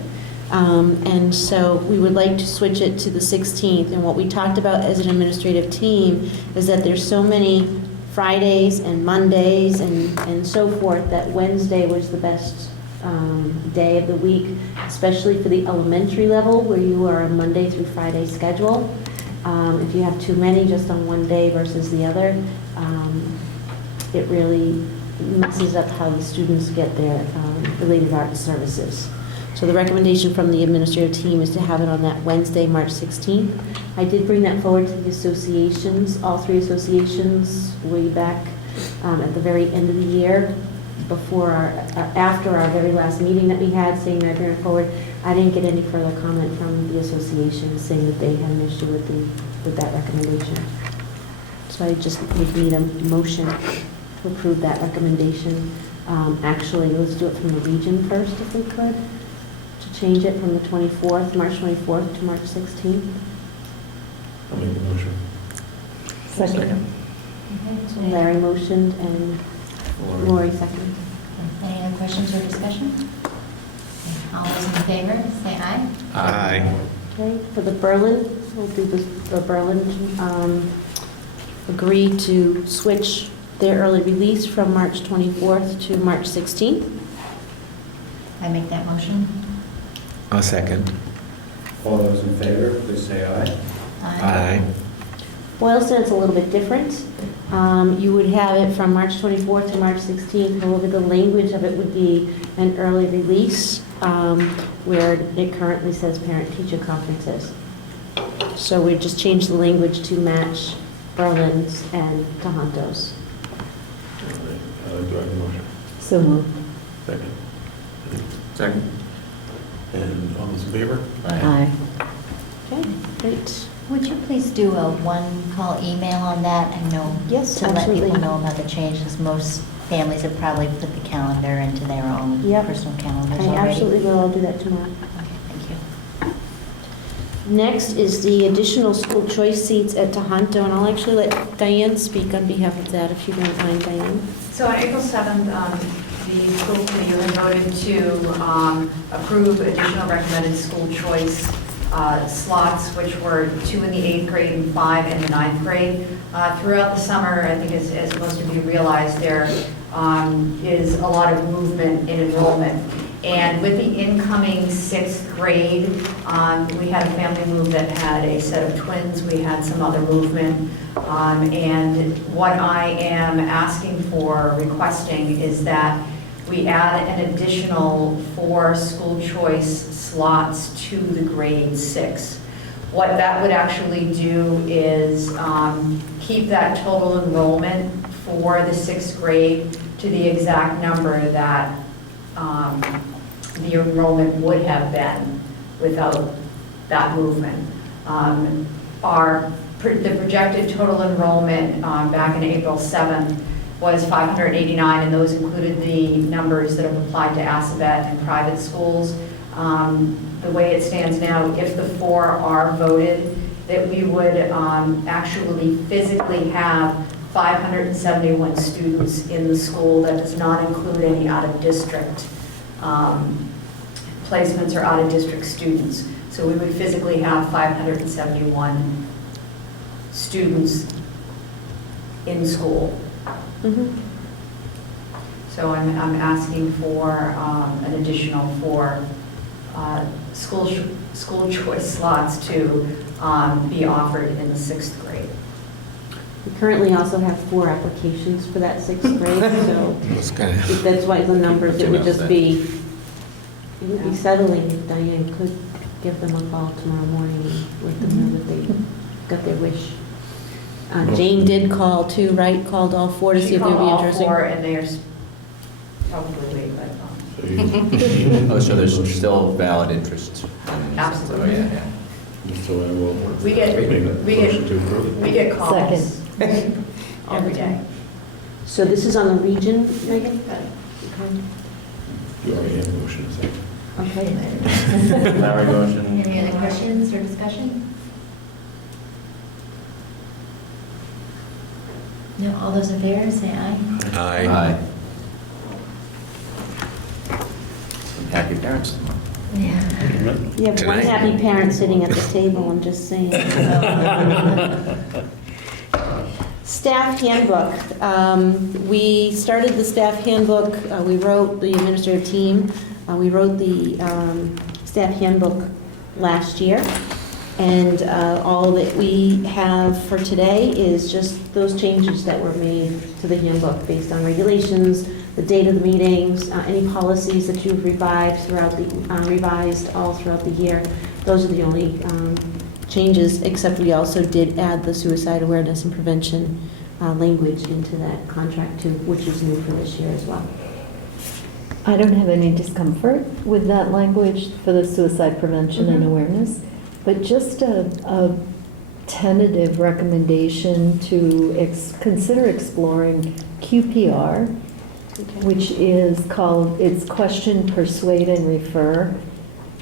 And so we would like to switch it to the 16th. And what we talked about as an administrative team is that there's so many Fridays and Mondays and so forth that Wednesday was the best day of the week, especially for the elementary level where you are a Monday through Friday schedule. If you have too many just on one day versus the other, it really messes up how the students get their related arts services. So the recommendation from the administrative team is to have it on that Wednesday, March 16th. I did bring that forward to the associations, all three associations, way back at the very end of the year, before after our very last meeting that we had, saying that they're forward. I didn't get any further comment from the association saying that they had an issue with that recommendation. So I just would need a motion to approve that recommendation. Actually, let's do it from the region first, if we could, to change it from the 24th, March 24th to March 16th. I'll make the motion. Second. Okay, So Larry motioned and Lori seconded. Any other questions or discussion? All those in favor, say aye. Aye. Okay, for the Berlin, we'll do the Berlin, agree to switch their early release from March 24th to March 16th. I make that motion. I'll second. All those in favor, please say aye. Aye. Boylston, it's a little bit different. You would have it from March 24th to March 16th. However, the language of it would be an early release, where it currently says parent-teacher conferences. So we just changed the language to match Berlin's and Tejanto's. Do I have a motion? So moved. Second. Second. And all those in favor? Aye. Okay, great. Would you please do a one-call email on that and know, Yes, to let absolutely. people know about the changes? Most families have probably put the calendar into their own Yep. personal calendars I already. absolutely will. I'll do that tomorrow. Okay, thank you. Next is the additional school choice seats at Tejanto, and I'll actually let Diane speak on behalf of that, if you don't mind, Diane. So on April 7th, the school committee voted to approve additional recommended school choice slots, which were 2 in the 8th grade and 5 in the 9th grade. Throughout the summer, I think as most of you realize, there is a lot of movement in enrollment. And with the incoming 6th grade, we had a family move that had a set of twins. We had some other movement. And what I am asking for, requesting, is that we add an additional 4 school choice slots to the grade 6. What that would actually do is keep that total enrollment for the 6th grade to the exact number that the enrollment would have been without that movement. The projected total enrollment back in April 7th was 589, and those included the numbers that have applied to Assabet and private schools. The way it stands now, if the 4 are voted, that we would actually physically have 571 students in the school. That does not include any out-of-district placements or out-of-district students. So we would physically have 571 students in school. So I'm asking for an additional 4 school choice slots to be offered in the 6th grade. We currently also have 4 applications for that 6th grade, so That's kinda- that's why the numbers, it would just be, it would be settling if Diane could give them a call tomorrow morning and let them know that they got their wish. Jane did call too, right? Called all 4 to see if they'd be interested. She called all 4, and they're probably late, but. Oh, so there's still valid interest. Absolutely. Oh, yeah. So I will We get- make a we get- motion to approve. We get calls every day. So this is on the region, Megan? Okay. You already have a motion, is that? Okay. Larry motion. Any other questions or discussion? No, all those in favor, say aye. Aye. Happy parents. Yeah. You have one happy parent sitting at the table, I'm just saying. Staff handbook. We started the staff handbook, we wrote, the administrative team, we wrote the staff handbook last year. And all that we have for today is just those changes that were made to the handbook based on regulations, the date of the meetings, any policies that you've revised all throughout the year. Those are the only changes, except we also did add the suicide awareness and prevention language into that contract too, which is new for this year as well. I don't have any discomfort with that language for the suicide prevention and awareness, but just a tentative recommendation to consider exploring QPR, which is called, it's question, persuade, and refer.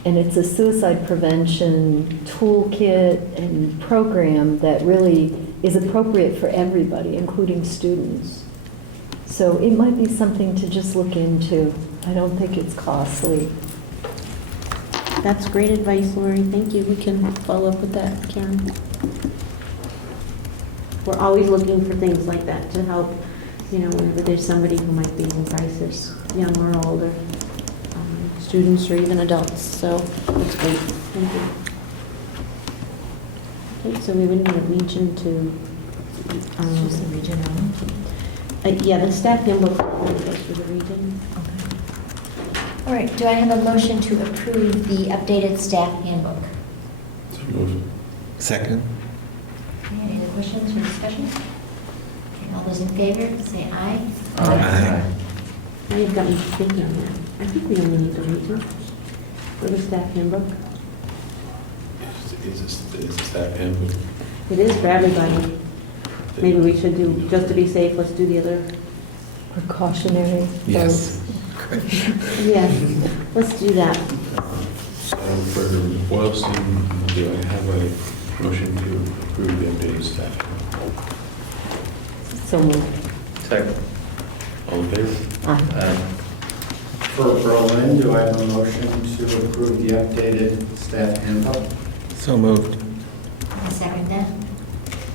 And it's a suicide prevention toolkit and program that really is appropriate for everybody, including students. So it might be something to just look into. I don't think it's costly. That's great advice, Lori. Thank you. We can follow up with that, Karen. We're always looking for things like that to help, whenever there's somebody who might be in crisis, young or older, students or even adults. So that's great. Thank you. Okay, so we would need a region to... Just the region only? Yeah, the staff handbook only goes through the region. All right, do I have a motion to approve the updated staff handbook? So moved. Second? Okay, any other questions or discussion? Okay, all those in favor, say aye. Aye. Now you've got me thinking on that. I think we only need the region for the staff handbook. Is the staff handbook? It is for everybody. Maybe we should do, just to be safe, let's do the other. Precautionary. Yes. Yeah, let's do that. So for Boylston, do I have a motion to approve the updated staff handbook? So moved. Second. All in favor? Aye. For Berlin, do I have a motion to approve the updated staff handbook? So moved. I'll second that.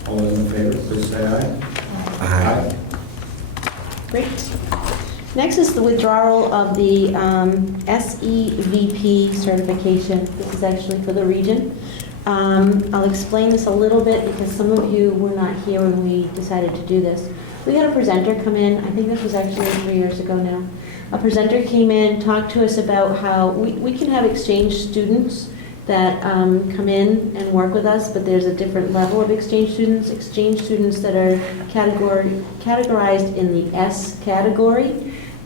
All those in favor, please say aye. Aye. Great. Next is the withdrawal of the SEVP certification. This is actually for the region. I'll explain this a little bit because some of you were not here when we decided to do this. We had a presenter come in, I think this was actually 3 years ago now. A presenter came in, talked to us about how we can have exchange students that come in and work with us, but there's a different level of exchange students. Exchange students that are categorized in the S category.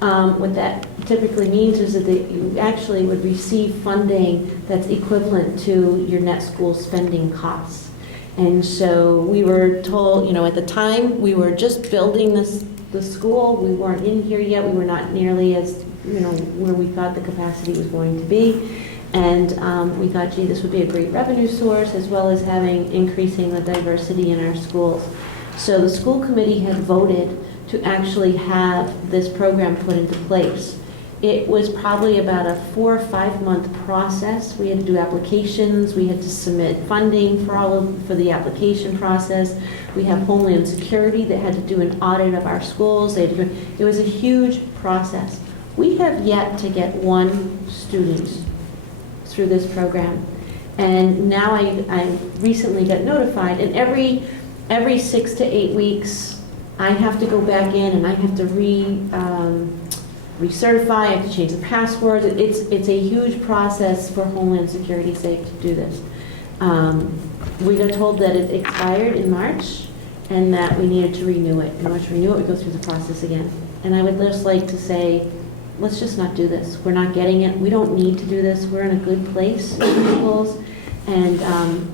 What that typically means is that you actually would receive funding that's equivalent to your net school spending costs. And so we were told, at the time, we were just building the school. We weren't in here yet. We were not nearly as, where we thought the capacity was going to be. And we thought, gee, this would be a great revenue source as well as increasing the diversity in our schools. So the school committee had voted to actually have this program put into place. It was probably about a 4 or 5 month process. We had to do applications, we had to submit funding for the application process. We have Homeland Security that had to do an audit of our schools. It was a huge process. We have yet to get one student through this program. And now I recently got notified, and every 6 to 8 weeks, I have to go back in and I have to recertify, I have to change the password. It's a huge process for Homeland Security's sake to do this. We got told that it expired in March and that we needed to renew it. In order to renew it, we go through the process again. And I would just like to say, let's just not do this. We're not getting it. We don't need to do this. We're in a good place in schools. And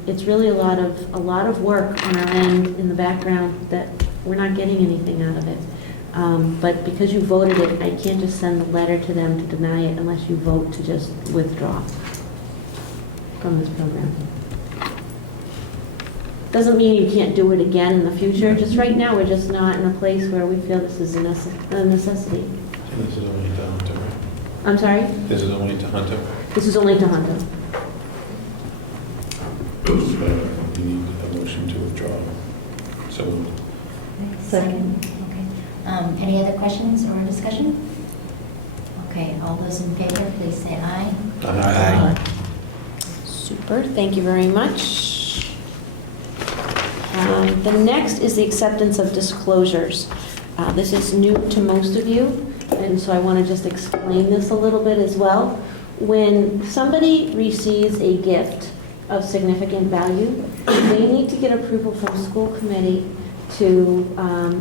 it's really a lot of work on our end in the background that we're not getting anything out of it. But because you voted it, I can't just send a letter to them to deny it unless you vote to just withdraw from this program. Doesn't mean you can't do it again in the future, just right now, we're just not in a place where we feel this is a necessity. And this is only to Hunter, right? I'm sorry? This is only to Hunter? This is only to Honda. So we need a motion to withdraw. So moved. Second. Okay. Any other questions or discussion? Okay, all those in favor, please say aye. Aye. Super, thank you very much. The next is the acceptance of disclosures. This is new to most of you, and so I want to just explain this a little bit as well. When somebody receives a gift of significant value, they need to get approval from school committee to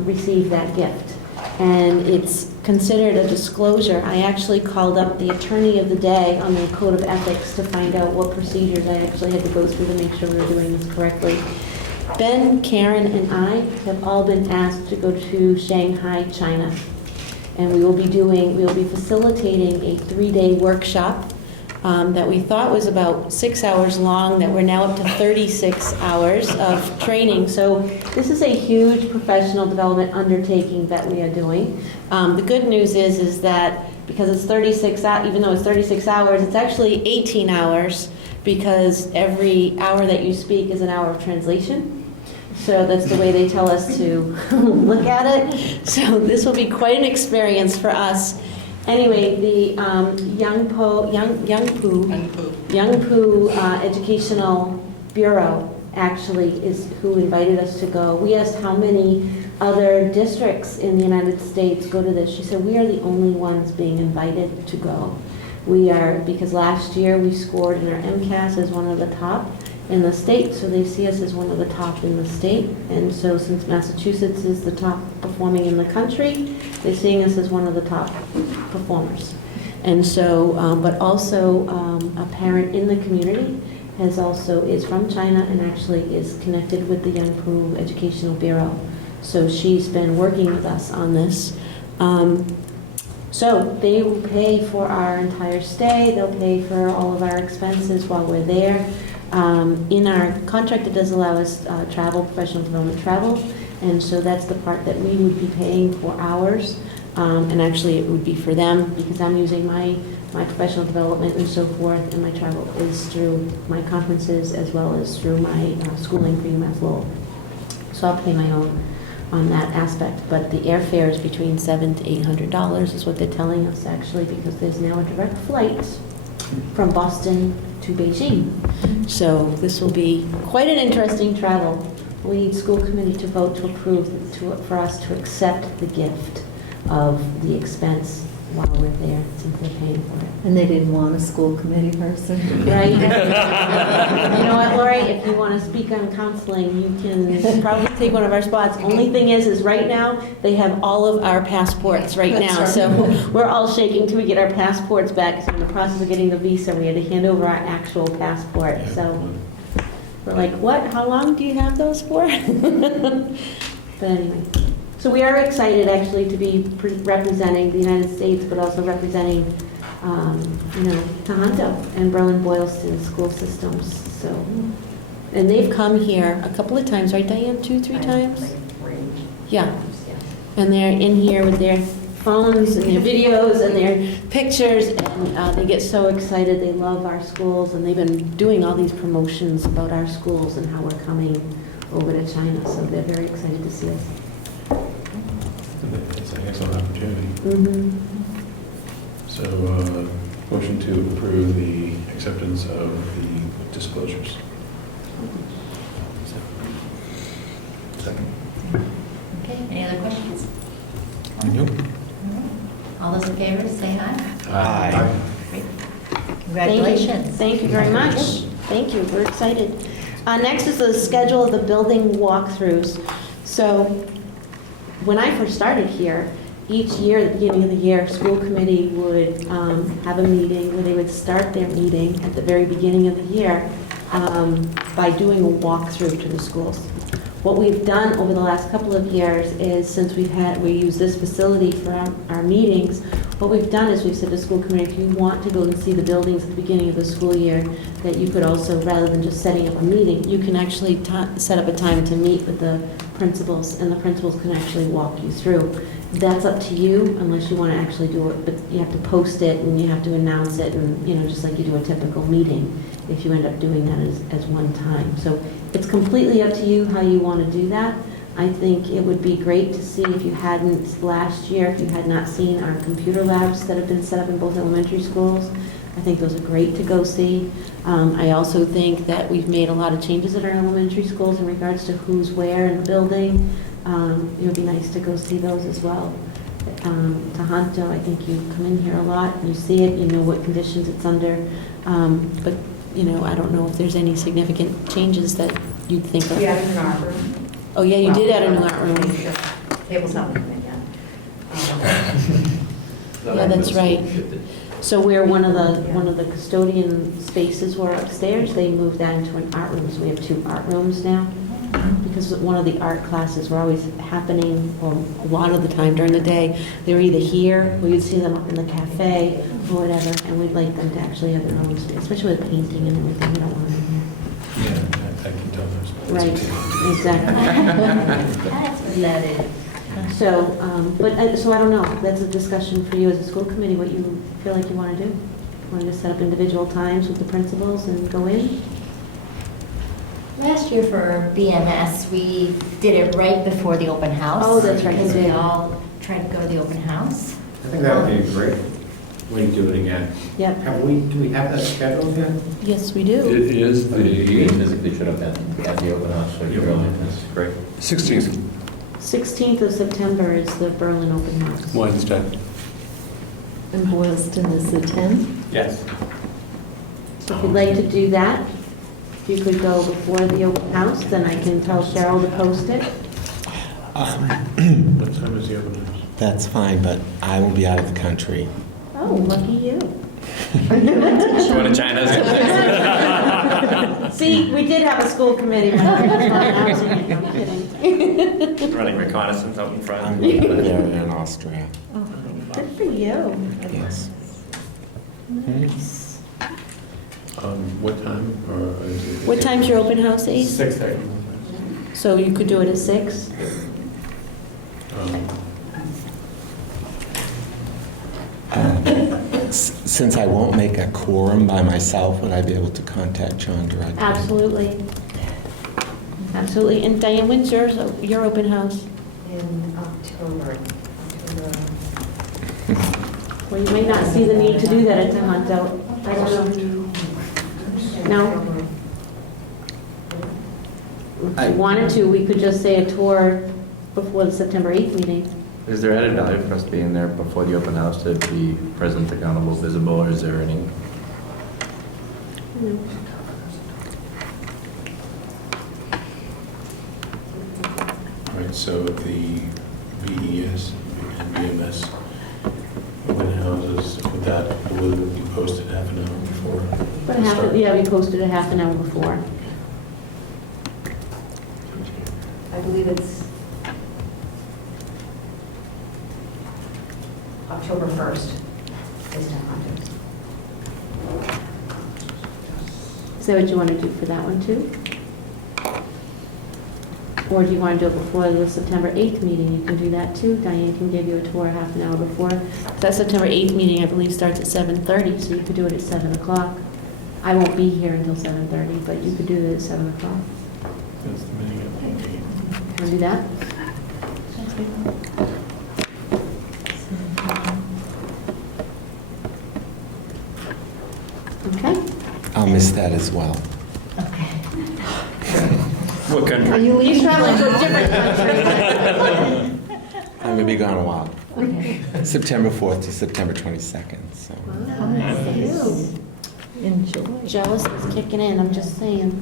receive that gift. And it's considered a disclosure. I actually called up the attorney of the day on the code of ethics to find out what procedures I actually had to go through to make sure we were doing this correctly. Ben, Karen, and I have all been asked to go to Shanghai, China. And we will be facilitating a 3-day workshop that we thought was about 6 hours long, that we're now up to 36 hours of training. So this is a huge professional development undertaking that we are doing. The good news is that because it's 36, even though it's 36 hours, it's actually 18 hours because every hour that you speak is an hour of translation. So that's the way they tell us to look at it. So this will be quite an experience for us. Anyway, the Young Pu Educational Bureau actually is who invited us to go. We asked how many other districts in the United States go to this. She said we are the only ones being invited to go. We are, because last year we scored in our MCAS as one of the top in the state, so they see us as one of the top in the state. And so since Massachusetts is the top performing in the country, they're seeing us as one of the top performers. And so, but also a parent in the community is from China and actually is connected with the Young Pu Educational Bureau. So she's been working with us on this. So they will pay for our entire stay. They'll pay for all of our expenses while we're there. In our contract, it does allow us travel, professional development travel, and so that's the part that we would be paying for ours. And actually, it would be for them because I'm using my professional development and so forth, and my travel is through my conferences as well as through my schooling for UMass Lowell. So I'll pay my own on that aspect, but the airfare is between $700 to $800 is what they're telling us actually, because there's now a direct flight from Boston to Beijing. So this will be quite an interesting travel. We need school committee to vote to approve for us to accept the gift of the expense while we're there, since they're paying for it. And they didn't want a school committee person. Right? You know what, Lori, if you want to speak on counseling, you can probably take one of our spots. Only thing is right now, they have all of our passports right now. So we're all shaking till we get our passports back. So in the process of getting the visa, we had to hand over our actual passport. So we're like, what? How long do you have those for? But anyway. So we are excited actually to be representing the United States, but also representing, Tejanto and Boylston school systems. So, and they've come here a couple of times, right, Diane? 2-3 times? Yeah. And they're in here with their phones and their videos and their pictures, and they get so excited. They love our schools, and they've been doing all these promotions about our schools and how we're coming over to China. So they're very excited to see us. It's an excellent opportunity. Mm-hmm. So, motion to approve the acceptance of the disclosures. Okay, any other questions? Nope. All those in favor, say aye. Aye. Great. Congratulations. Thank you very much. Thank you. We're excited. Next is the schedule of the building walkthroughs. So when I first started here, each year, at the beginning of the year, school committee would have a meeting where they would start their meeting at the very beginning of the year by doing a walkthrough to the schools. What we've done over the last couple of years is, since we use this facility for our meetings, what we've done is we've said to the school committee, if you want to go and see the buildings at the beginning of the school year, that you could also, rather than just setting up a meeting, you can actually set up a time to meet with the principals, and the principals can actually walk you through. That's up to you, unless you want to actually do it, but you have to post it and you have to announce it, and, just like you do a typical meeting, if you end up doing that as one time. So it's completely up to you how you want to do that. I think it would be great to see, if you hadn't last year, if you had not seen our computer labs that have been set up in both elementary schools. I think those are great to go see. I also think that we've made a lot of changes at our elementary schools in regards to who's where in the building. It would be nice to go see those as well. Tejanto, I think you come in here a lot, you see it, you know what conditions it's under. But I don't know if there's any significant changes that you'd think of. We added an art room. Oh, yeah, you did add a new art room. Table's not moving yet. Yeah, that's right. So where one of the custodian spaces were upstairs, they moved that into an art room. So we have 2 art rooms now. Because one of the art classes were always happening, or a lot of the time during the day, they were either here, or you'd see them up in the cafe, or whatever, and we'd like them to actually have their own space, especially with painting and everything, we don't want them here. Yeah, I can tell there's. Right, exactly. That's what that is. So, so I don't know, that's a discussion for you as a school committee, what you feel like you want to do. Want to set up individual times with the principals and go in? Last year for BMS, we did it right before the open house. Oh, that's right. Because we all tried to go to the open house. I think that would be a great way to do it again. Yep. Do we have that scheduled yet? Yes, we do. It is You the physically should have at the open house, so you're really, that's great. 16th, 16th of September is the Berlin Open House. Wednesday. And Boylston is the 10th? Yes. So if you'd like to do that, if you could go before the open house, then I can tell Cheryl to post it. What time is the open house? That's fine, but I will be out of the country. Oh, lucky you. Going to China? See, we did have a school committee. I'm kidding. Running reconnaissance out in front. I'm going to be there in Austria. Oh, good for you. Yes. Nice. What time, or is it? What time's your open house, Ace? 6:30. So you could do it at 6? Since I won't make a quorum by myself, would I be able to contact John directly? Absolutely. Absolutely. And Diane, when's your open house? In October. Well, you may not see the need to do that at Tejanto. I don't know. No? If you wanted to, we could just say a tour before the September 8th meeting. Is there added value for us being there before the open house to be present, accountable, visible, or is there any? Right, so the VES and BMS open houses, will it be posted half an hour before? Yeah, we posted a half an hour before. I believe it's October 1st is Tejanto's. Is that what you want to do for that one too? Or do you want to do it before the September 8th meeting? You can do that too. Diane can give you a tour half an hour before. That September 8th meeting, I believe, starts at 7:30, so you could do it at 7 o'clock. I won't be here until 7:30, but you could do it at 7 o'clock. That's the meeting at 8. Want to do that? Okay. I'll miss that as well. What country? Are you leaving? Traveling to a different country. I'm going to be gone a while. Okay. September 4th to September 22nd, so. Enjoy. Jealous is kicking in, I'm just saying.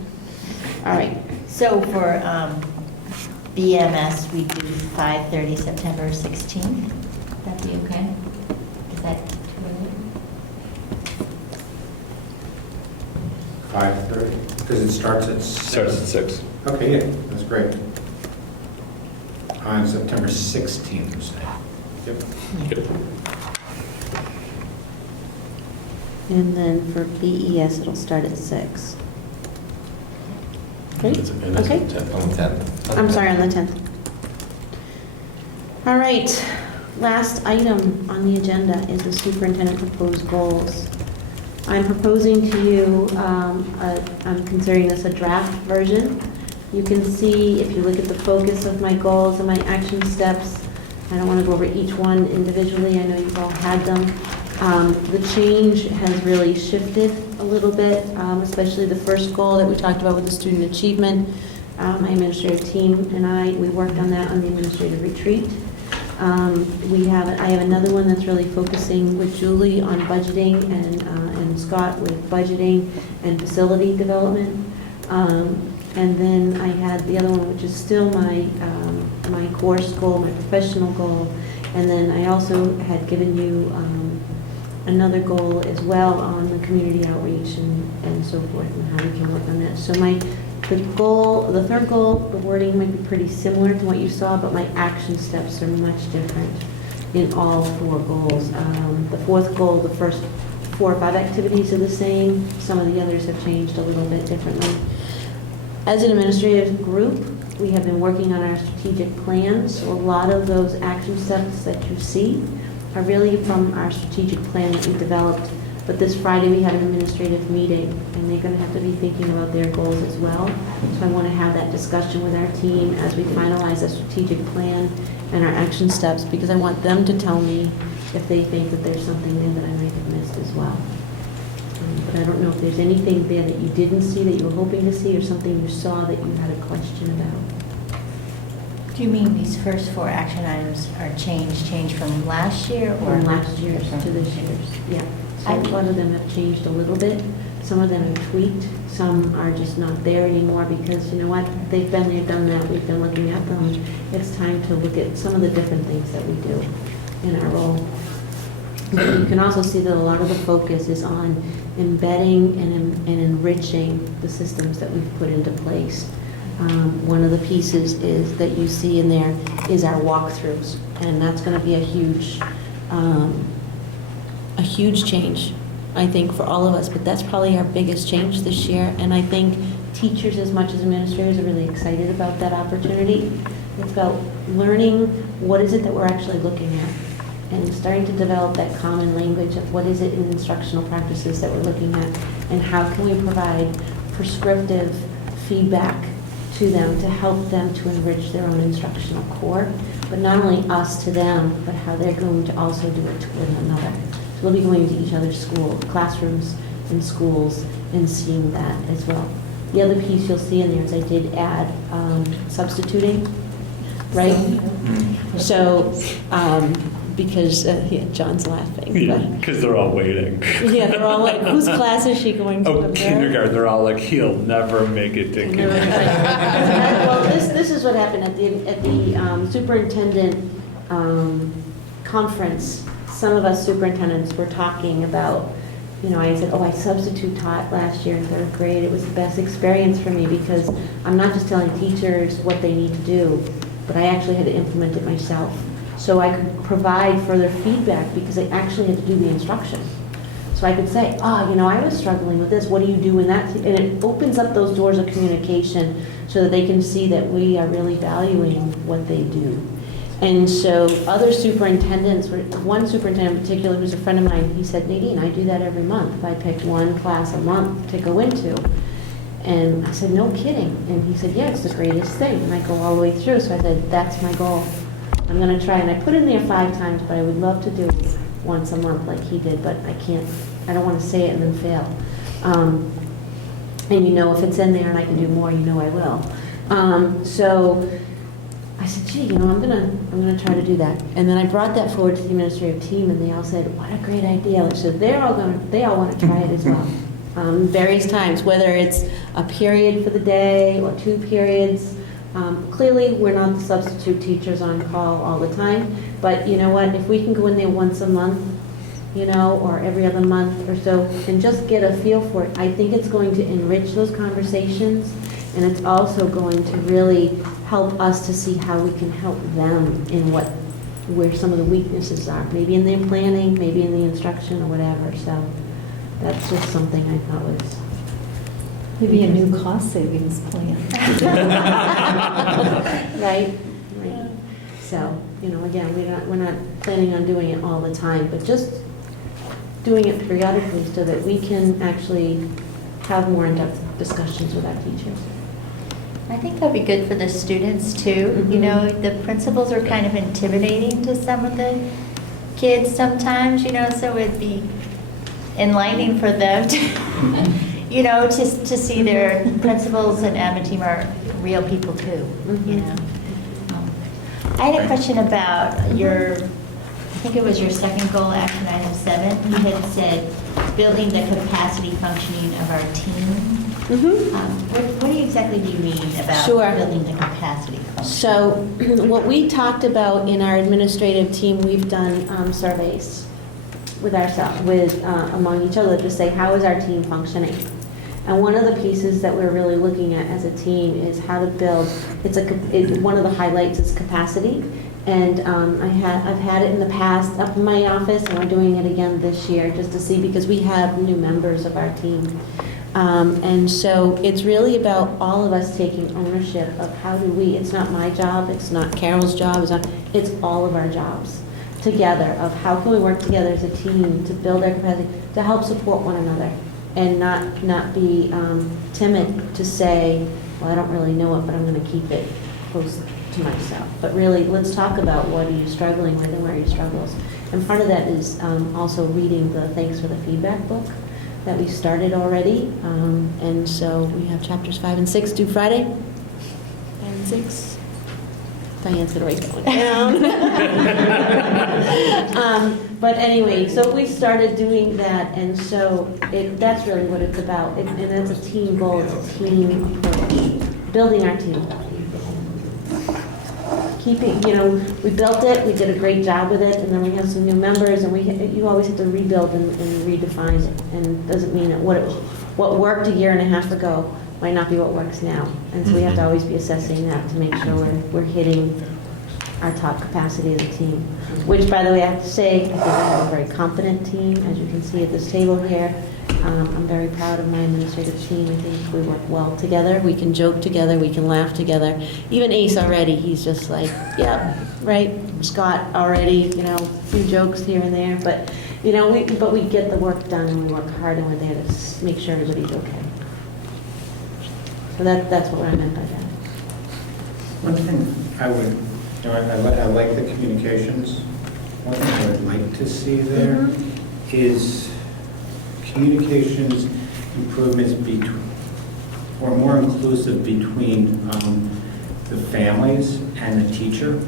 All right. So for BMS, we do 5:30 September 16th. That'd be okay? Is that too early? 5:30? Because it starts at 6. Starts at 6. Okay, yeah, that's great. On September 16th, you say? Yep. And then for BES, it'll start at 6. Okay? And that's Okay. the 10th. On the 10th. I'm sorry, on the 10th. All right, last item on the agenda is the superintendent proposed goals. I'm proposing to you, I'm considering this a draft version. You can see, if you look at the focus of my goals and my action steps, I don't want to go over each one individually, I know you've all had them. The change has really shifted a little bit, especially the first goal that we talked about with the student achievement. My administrative team and we worked on that on the administrative retreat. I have another one that's really focusing with Julie on budgeting and Scott with budgeting and facility development. And then I had the other one, which is still my course goal, my professional goal. And then I also had given you another goal as well on the community outreach and so forth, and how we can work on that. So the third goal, the wording might be pretty similar to what you saw, but my action steps are much different in all 4 goals. The fourth goal, the first 4 or 5 activities are the same. Some of the others have changed a little bit differently. As an administrative group, we have been working on our strategic plans. So a lot of those action steps that you see are really from our strategic plan that we developed. But this Friday, we have an administrative meeting, and they're going to have to be thinking about their goals as well. So I want to have that discussion with our team as we finalize the strategic plan and our action steps, because I want them to tell me if they think that there's something there that I might have missed as well. But I don't know if there's anything there that you didn't see that you were hoping to see, or something you saw that you had a question about. Do you mean these first 4 action items are changed from last year or? From last year's to this year's, yeah. So a lot of them have changed a little bit. Some of them have tweaked. Some are just not there anymore because, you know what, they've been there, done that. We've been looking at them. It's time to look at some of the different things that we do in our role. But you can also see that a lot of the focus is on embedding and enriching the systems that we've put into place. One of the pieces is that you see in there is our walkthroughs, and that's going to be a huge change, I think, for all of us. But that's probably our biggest change this year, and I think teachers as much as administrators are really excited about that opportunity. It's about learning what is it that we're actually looking at, and starting to develop that common language of what is it in instructional practices that we're looking at, and how can we provide prescriptive feedback to them to help them to enrich their own instructional core, but not only us to them, but how they're going to also do it to one another. So we'll be going to each other's classrooms and schools and seeing that as well. The other piece you'll see in there is I did add substituting, right? So, because, John's laughing. Yeah, because they're all waiting. Yeah, they're all like, whose class is she going to? Oh, kindergarten, they're all like, he'll never make it to kindergarten. Well, this is what happened at the superintendent conference. Some of us superintendents were talking about, I said, I substitute taught last year in 3rd grade. It was the best experience for me because I'm not just telling teachers what they need to do, but I actually had to implement it myself. So I could provide further feedback because I actually had to do the instruction. So I could say, I was struggling with this. What do you do in that? And it opens up those doors of communication so that they can see that we are really valuing what they do. And so other superintendents, one superintendent in particular who's a friend of mine, he said, Nadine, I do that every month. If I pick one class a month to go into. And I said, no kidding. And he said, yeah, it's the greatest thing. And I go all the way through. So I said, that's my goal. I'm going to try. And I put it in there 5 times, but I would love to do it once a month like he did, but I can't. I don't want to say it and then fail. And if it's in there and I can do more, I will. So I said, gee, I'm gonna try to do that. And then I brought that forward to the administrative team, and they all said, what a great idea. So they all want to try it as well. Various times, whether it's a period for the day or 2 periods. Clearly, we're not the substitute teachers on call all the time, but you know what? If we can go in there once a month or every other month or so, and just get a feel for it. I think it's going to enrich those conversations, and it's also going to really help us to see how we can help them in where some of the weaknesses are, maybe in their planning, maybe in the instruction or whatever. So that's just something I thought was Maybe a new cost savings plan. right. So, again, we're not planning on doing it all the time, but just doing it periodically so that we can actually have more in-depth discussions with our teachers. I think that'd be good for the students too. The principals are kind of intimidating to some of the kids sometimes, so it'd be enlightening for them to, to see their principals and admin team are real people too, I had a question about I think it was your second goal, action item 7. You had said building the capacity functioning of our team. What exactly do you mean about building the capacity function? So what we talked about in our administrative team, we've done surveys with ourselves, among each other to say, how is our team functioning? And one of the pieces that we're really looking at as a team is how to build, one of the highlights is capacity. And I've had it in the past up in my office, and we're doing it again this year just to see, because we have new members of our team. And so it's really about all of us taking ownership of it's not my job, it's not Carol's job, it's all of our jobs together, of how can we work together as a team to build our capacity, to help support one another, and not be timid to say, well, I don't really know it, but I'm going to keep it close to myself. But really, let's talk about what are you struggling with and where are your struggles. And part of that is also reading the Thanks for the Feedback book that we started already. And so we have chapters 5 and 6 due Friday. 5 and 6. Diane's going to write that one down. But anyway, so we started doing that, and so that's really what it's about. And it's a team goal, it's a team approach, building our team. We built it, we did a great job with it, and then we have some new members, and you always have to rebuild and redefine it. And it doesn't mean that what worked a year and a half ago might not be what works now. And so we have to always be assessing that to make sure we're hitting our top capacity as a team. Which, by the way, I have to say, I think I have a very competent team, as you can see at this table here. I'm very proud of my administrative team. I think we work well together. We can joke together. We can laugh together. Even Ace already, he's just like, yeah, right. Scott already, a few jokes here and there. But, we get the work done, and we work hard, and we're there to make sure everybody's okay. So that's what I meant by that. One thing I would, I like the communications. One thing I would like to see there is communications improvements or more inclusive between the families and the teacher.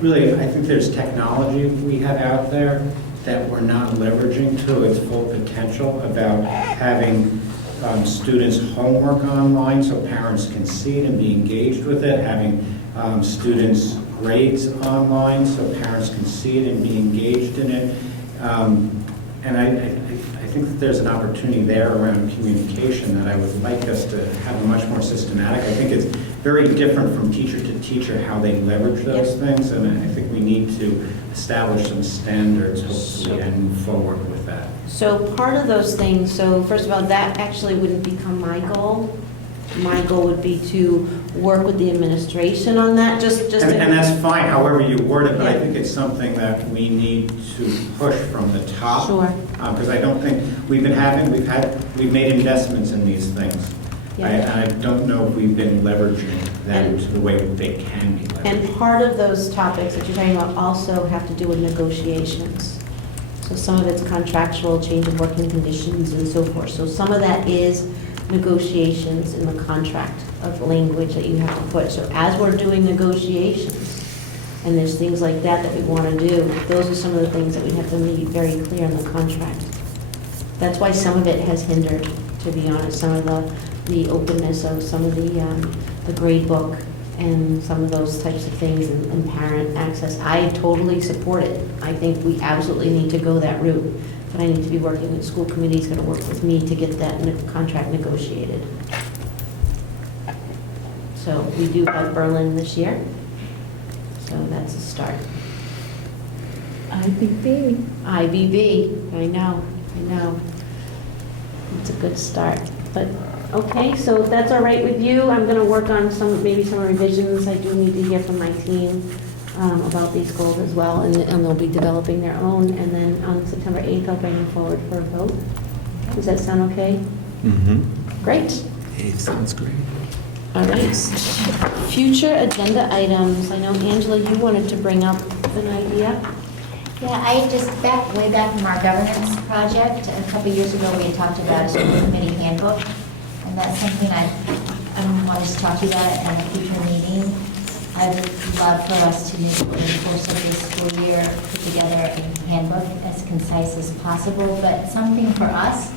Really, I think there's technology we have out there that we're not leveraging to its full potential, about having students' homework online so parents can see it and be engaged with it, having students' grades online so parents can see it and be engaged in it. And I think that there's an opportunity there around communication that I would like us to have much more systematic. I think it's very different from teacher to teacher how they leverage those things, and I think we need to establish some standards, hopefully, and move forward with that. So part of those things, so first of all, that actually wouldn't become my goal. My goal would be to work with the administration on that, and that's fine, however you word it, but I think it's something that we need to push from the top. Sure. Because I don't think we've made investments in these things. I don't know if we've been leveraging them to the way they can be leveraged. And part of those topics that you're talking about also have to do with negotiations. So some of it's contractual, change of working conditions, and so forth. So some of that is negotiations in the contract of language that you have to put. So as we're doing negotiations, and there's things like that we want to do, those are some of the things that we have to make very clear in the contract. That's why some of it has hindered, to be honest, some of the openness of some of the grade book and some of those types of things, and parent access. I totally support it. I think we absolutely need to go that route, but I need to be working with school committees, going to work with me to get that contract negotiated. So we do have Berlin this year, so that's a start. IBB. IBB, I know. It's a good start, but, okay, so if that's all right with you, I'm gonna work on maybe some revisions. I do need to hear from my team about these goals as well, and they'll be developing their own, and then on September 8th, I'll bring them forward for a vote. Does that sound okay? Mm-hmm. Great. Hey, sounds great. All right. Future agenda items. I know, Angela, you wanted to bring up an idea. Yeah, way back from our governance project, a couple years ago, we had talked about a school committee handbook, and that's something I wanted to talk to you about at a future meeting. I would love for us to, maybe in the course of this school year, put together a handbook as concise as possible, but something for us,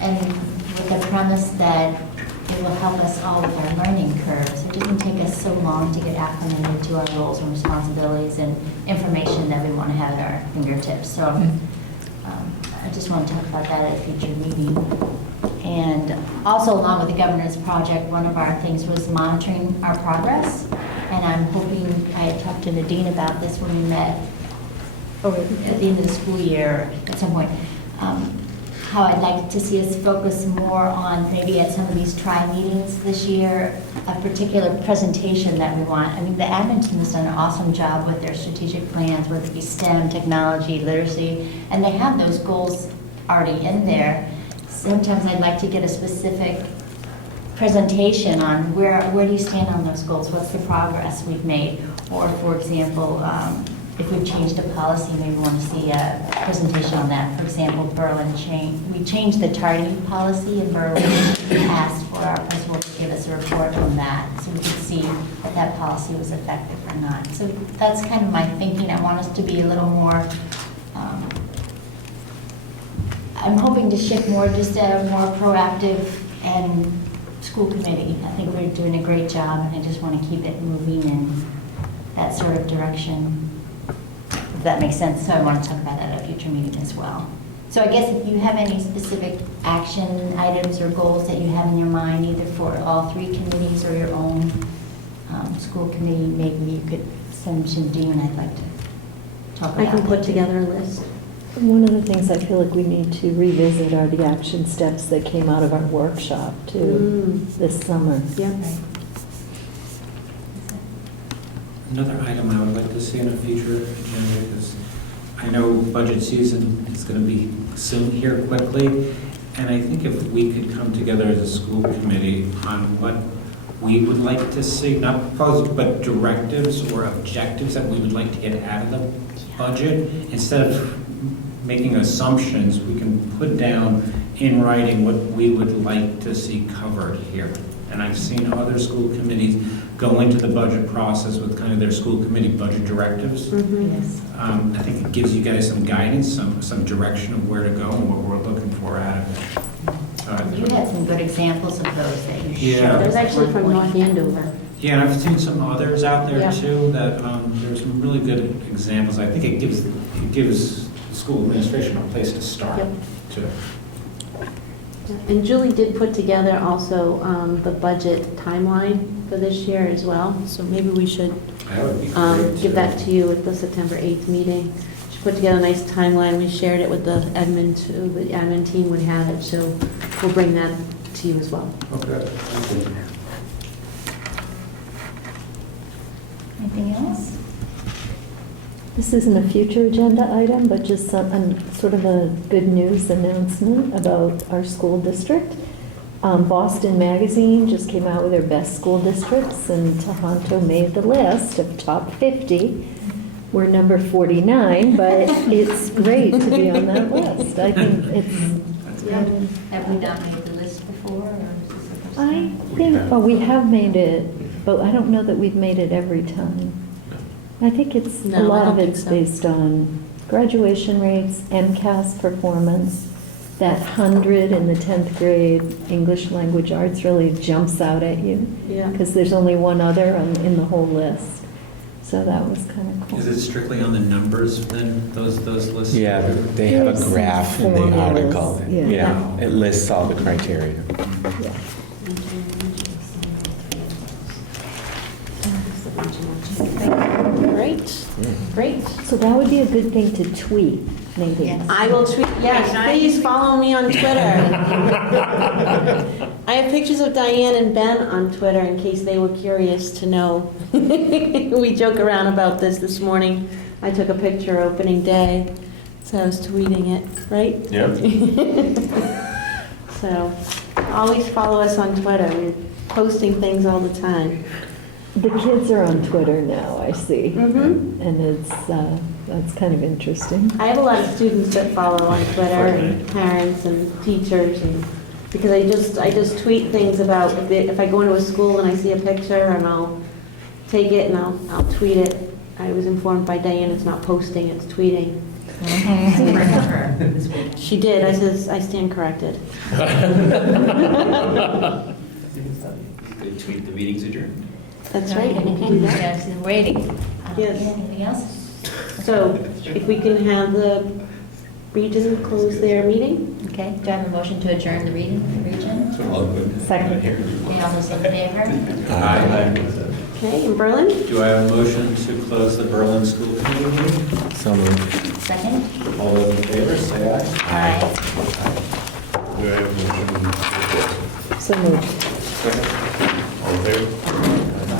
and with the premise that it will help us all with our learning curves. It doesn't take us so long to get acclimated to our roles and responsibilities and information that we want to have at our fingertips. So I just want to talk about that at a future meeting. And also, along with the governance project, one of our things was monitoring our progress. And I'm hoping, I had talked to Nadine about this when we met at the end of the school year at some point, how I'd like to see us focus more on, maybe at some of these tri-meetings this year, a particular presentation that we want. I mean, the admin team has done an awesome job with their strategic plans, whether it be STEM, technology, literacy, and they have those goals already in there. Sometimes I'd like to get a specific presentation on where do you stand on those goals, what's the progress we've made, or for example, if we've changed a policy, maybe we want to see a presentation on that. For example, we changed the targeting policy in Berlin. We asked for our principal to give us a report on that so we could see if that policy was effective or not. So that's kind of my thinking. I want us to be a little more, I'm hoping to shift more, just a more proactive and school committee. I think we're doing a great job, and I just want to keep it moving in that sort of direction. If that makes sense, so I want to talk about that at a future meeting as well. So I guess if you have any specific action items or goals that you have in your mind, either for all three committees or your own school committee, maybe you could send them to Dean. I'd like to talk about I can put that together a list. One of the things I feel like we need to revisit are the action steps that came out of our workshop too this summer. Yeah. Right. Another item I would like to see in a future agenda is, I know budget season is going to be soon here quickly, and I think if we could come together as a school committee on what we would like to see, not proposed, but directives or objectives that we would like to get out of the budget, instead of making assumptions, we can put down in writing what we would like to see covered here. And I've seen other school committees go into the budget process with kind of their school committee budget directives. Yes. I think it gives you guys some guidance, some direction of where to go and what we're looking for out of it. You had some good examples of those that you Yeah. showed. There's actually from North Andover. Yeah, and I've seen some others out there Yeah. too, that there's some really good examples. I think it gives the school administration a place to start Yep. too. And Julie did put together also the budget timeline for this year as well, so maybe we should That would be great. give that to you at the September 8th meeting. She put together a nice timeline. We shared it with the admin too. The admin team would have it, so we'll bring that to you as well. Okay. Anything else? This isn't a future agenda item, but just sort of a good news announcement about our school district. Boston Magazine just came out with their best school districts, and Tejanto made the list of top 50. We're number 49, but it's great to be on that list. I think it's... Have we not made the list before, or is this the first I time? think, well, we have made it, but I don't know that we've made it every time. I think it's, No, a lot I of don't it's think so. based on graduation rates, MCAS performance, that 100 in the 10th grade English language arts really jumps out at you. Yeah. Because there's only one other in the whole list. So that was kind of cool. Is it strictly on the numbers then, those lists? Yeah, they have There's a some graph in the formulas, article. yeah. Yeah, it lists all the criteria. Yeah. Great, great. So that would be a good thing to tweet, maybe. I will tweet, yes, please follow me on Twitter. I have pictures of Diane and Ben on Twitter in case they were curious to know. We joke around about this morning. I took a picture opening day, so I was tweeting it, right? Yep. So, always follow us on Twitter. We're posting things all the time. The kids are on Twitter now, I see. Mhm. And that's kind of interesting. I have a lot of students that follow on Twitter, and parents and teachers, and because I just tweet things about if I go into a school and I see a picture, and I'll take it and I'll tweet it. I was informed by Diane it's not posting, it's tweeting. She did. I says I stand corrected. Good tweet, the meeting's adjourned. That's right. You can do that. Yes, waiting. Yes. Anything else? So if we can have the region close their meeting. Okay, do I have a motion to adjourn the region? Second. Okay, all those in favor? Aye. Okay, in Berlin? Do I have a motion to close the Berlin School Committee meeting? So moved. Second? All those in favor, say aye. Aye. Do I have a motion? So moved. All in favor?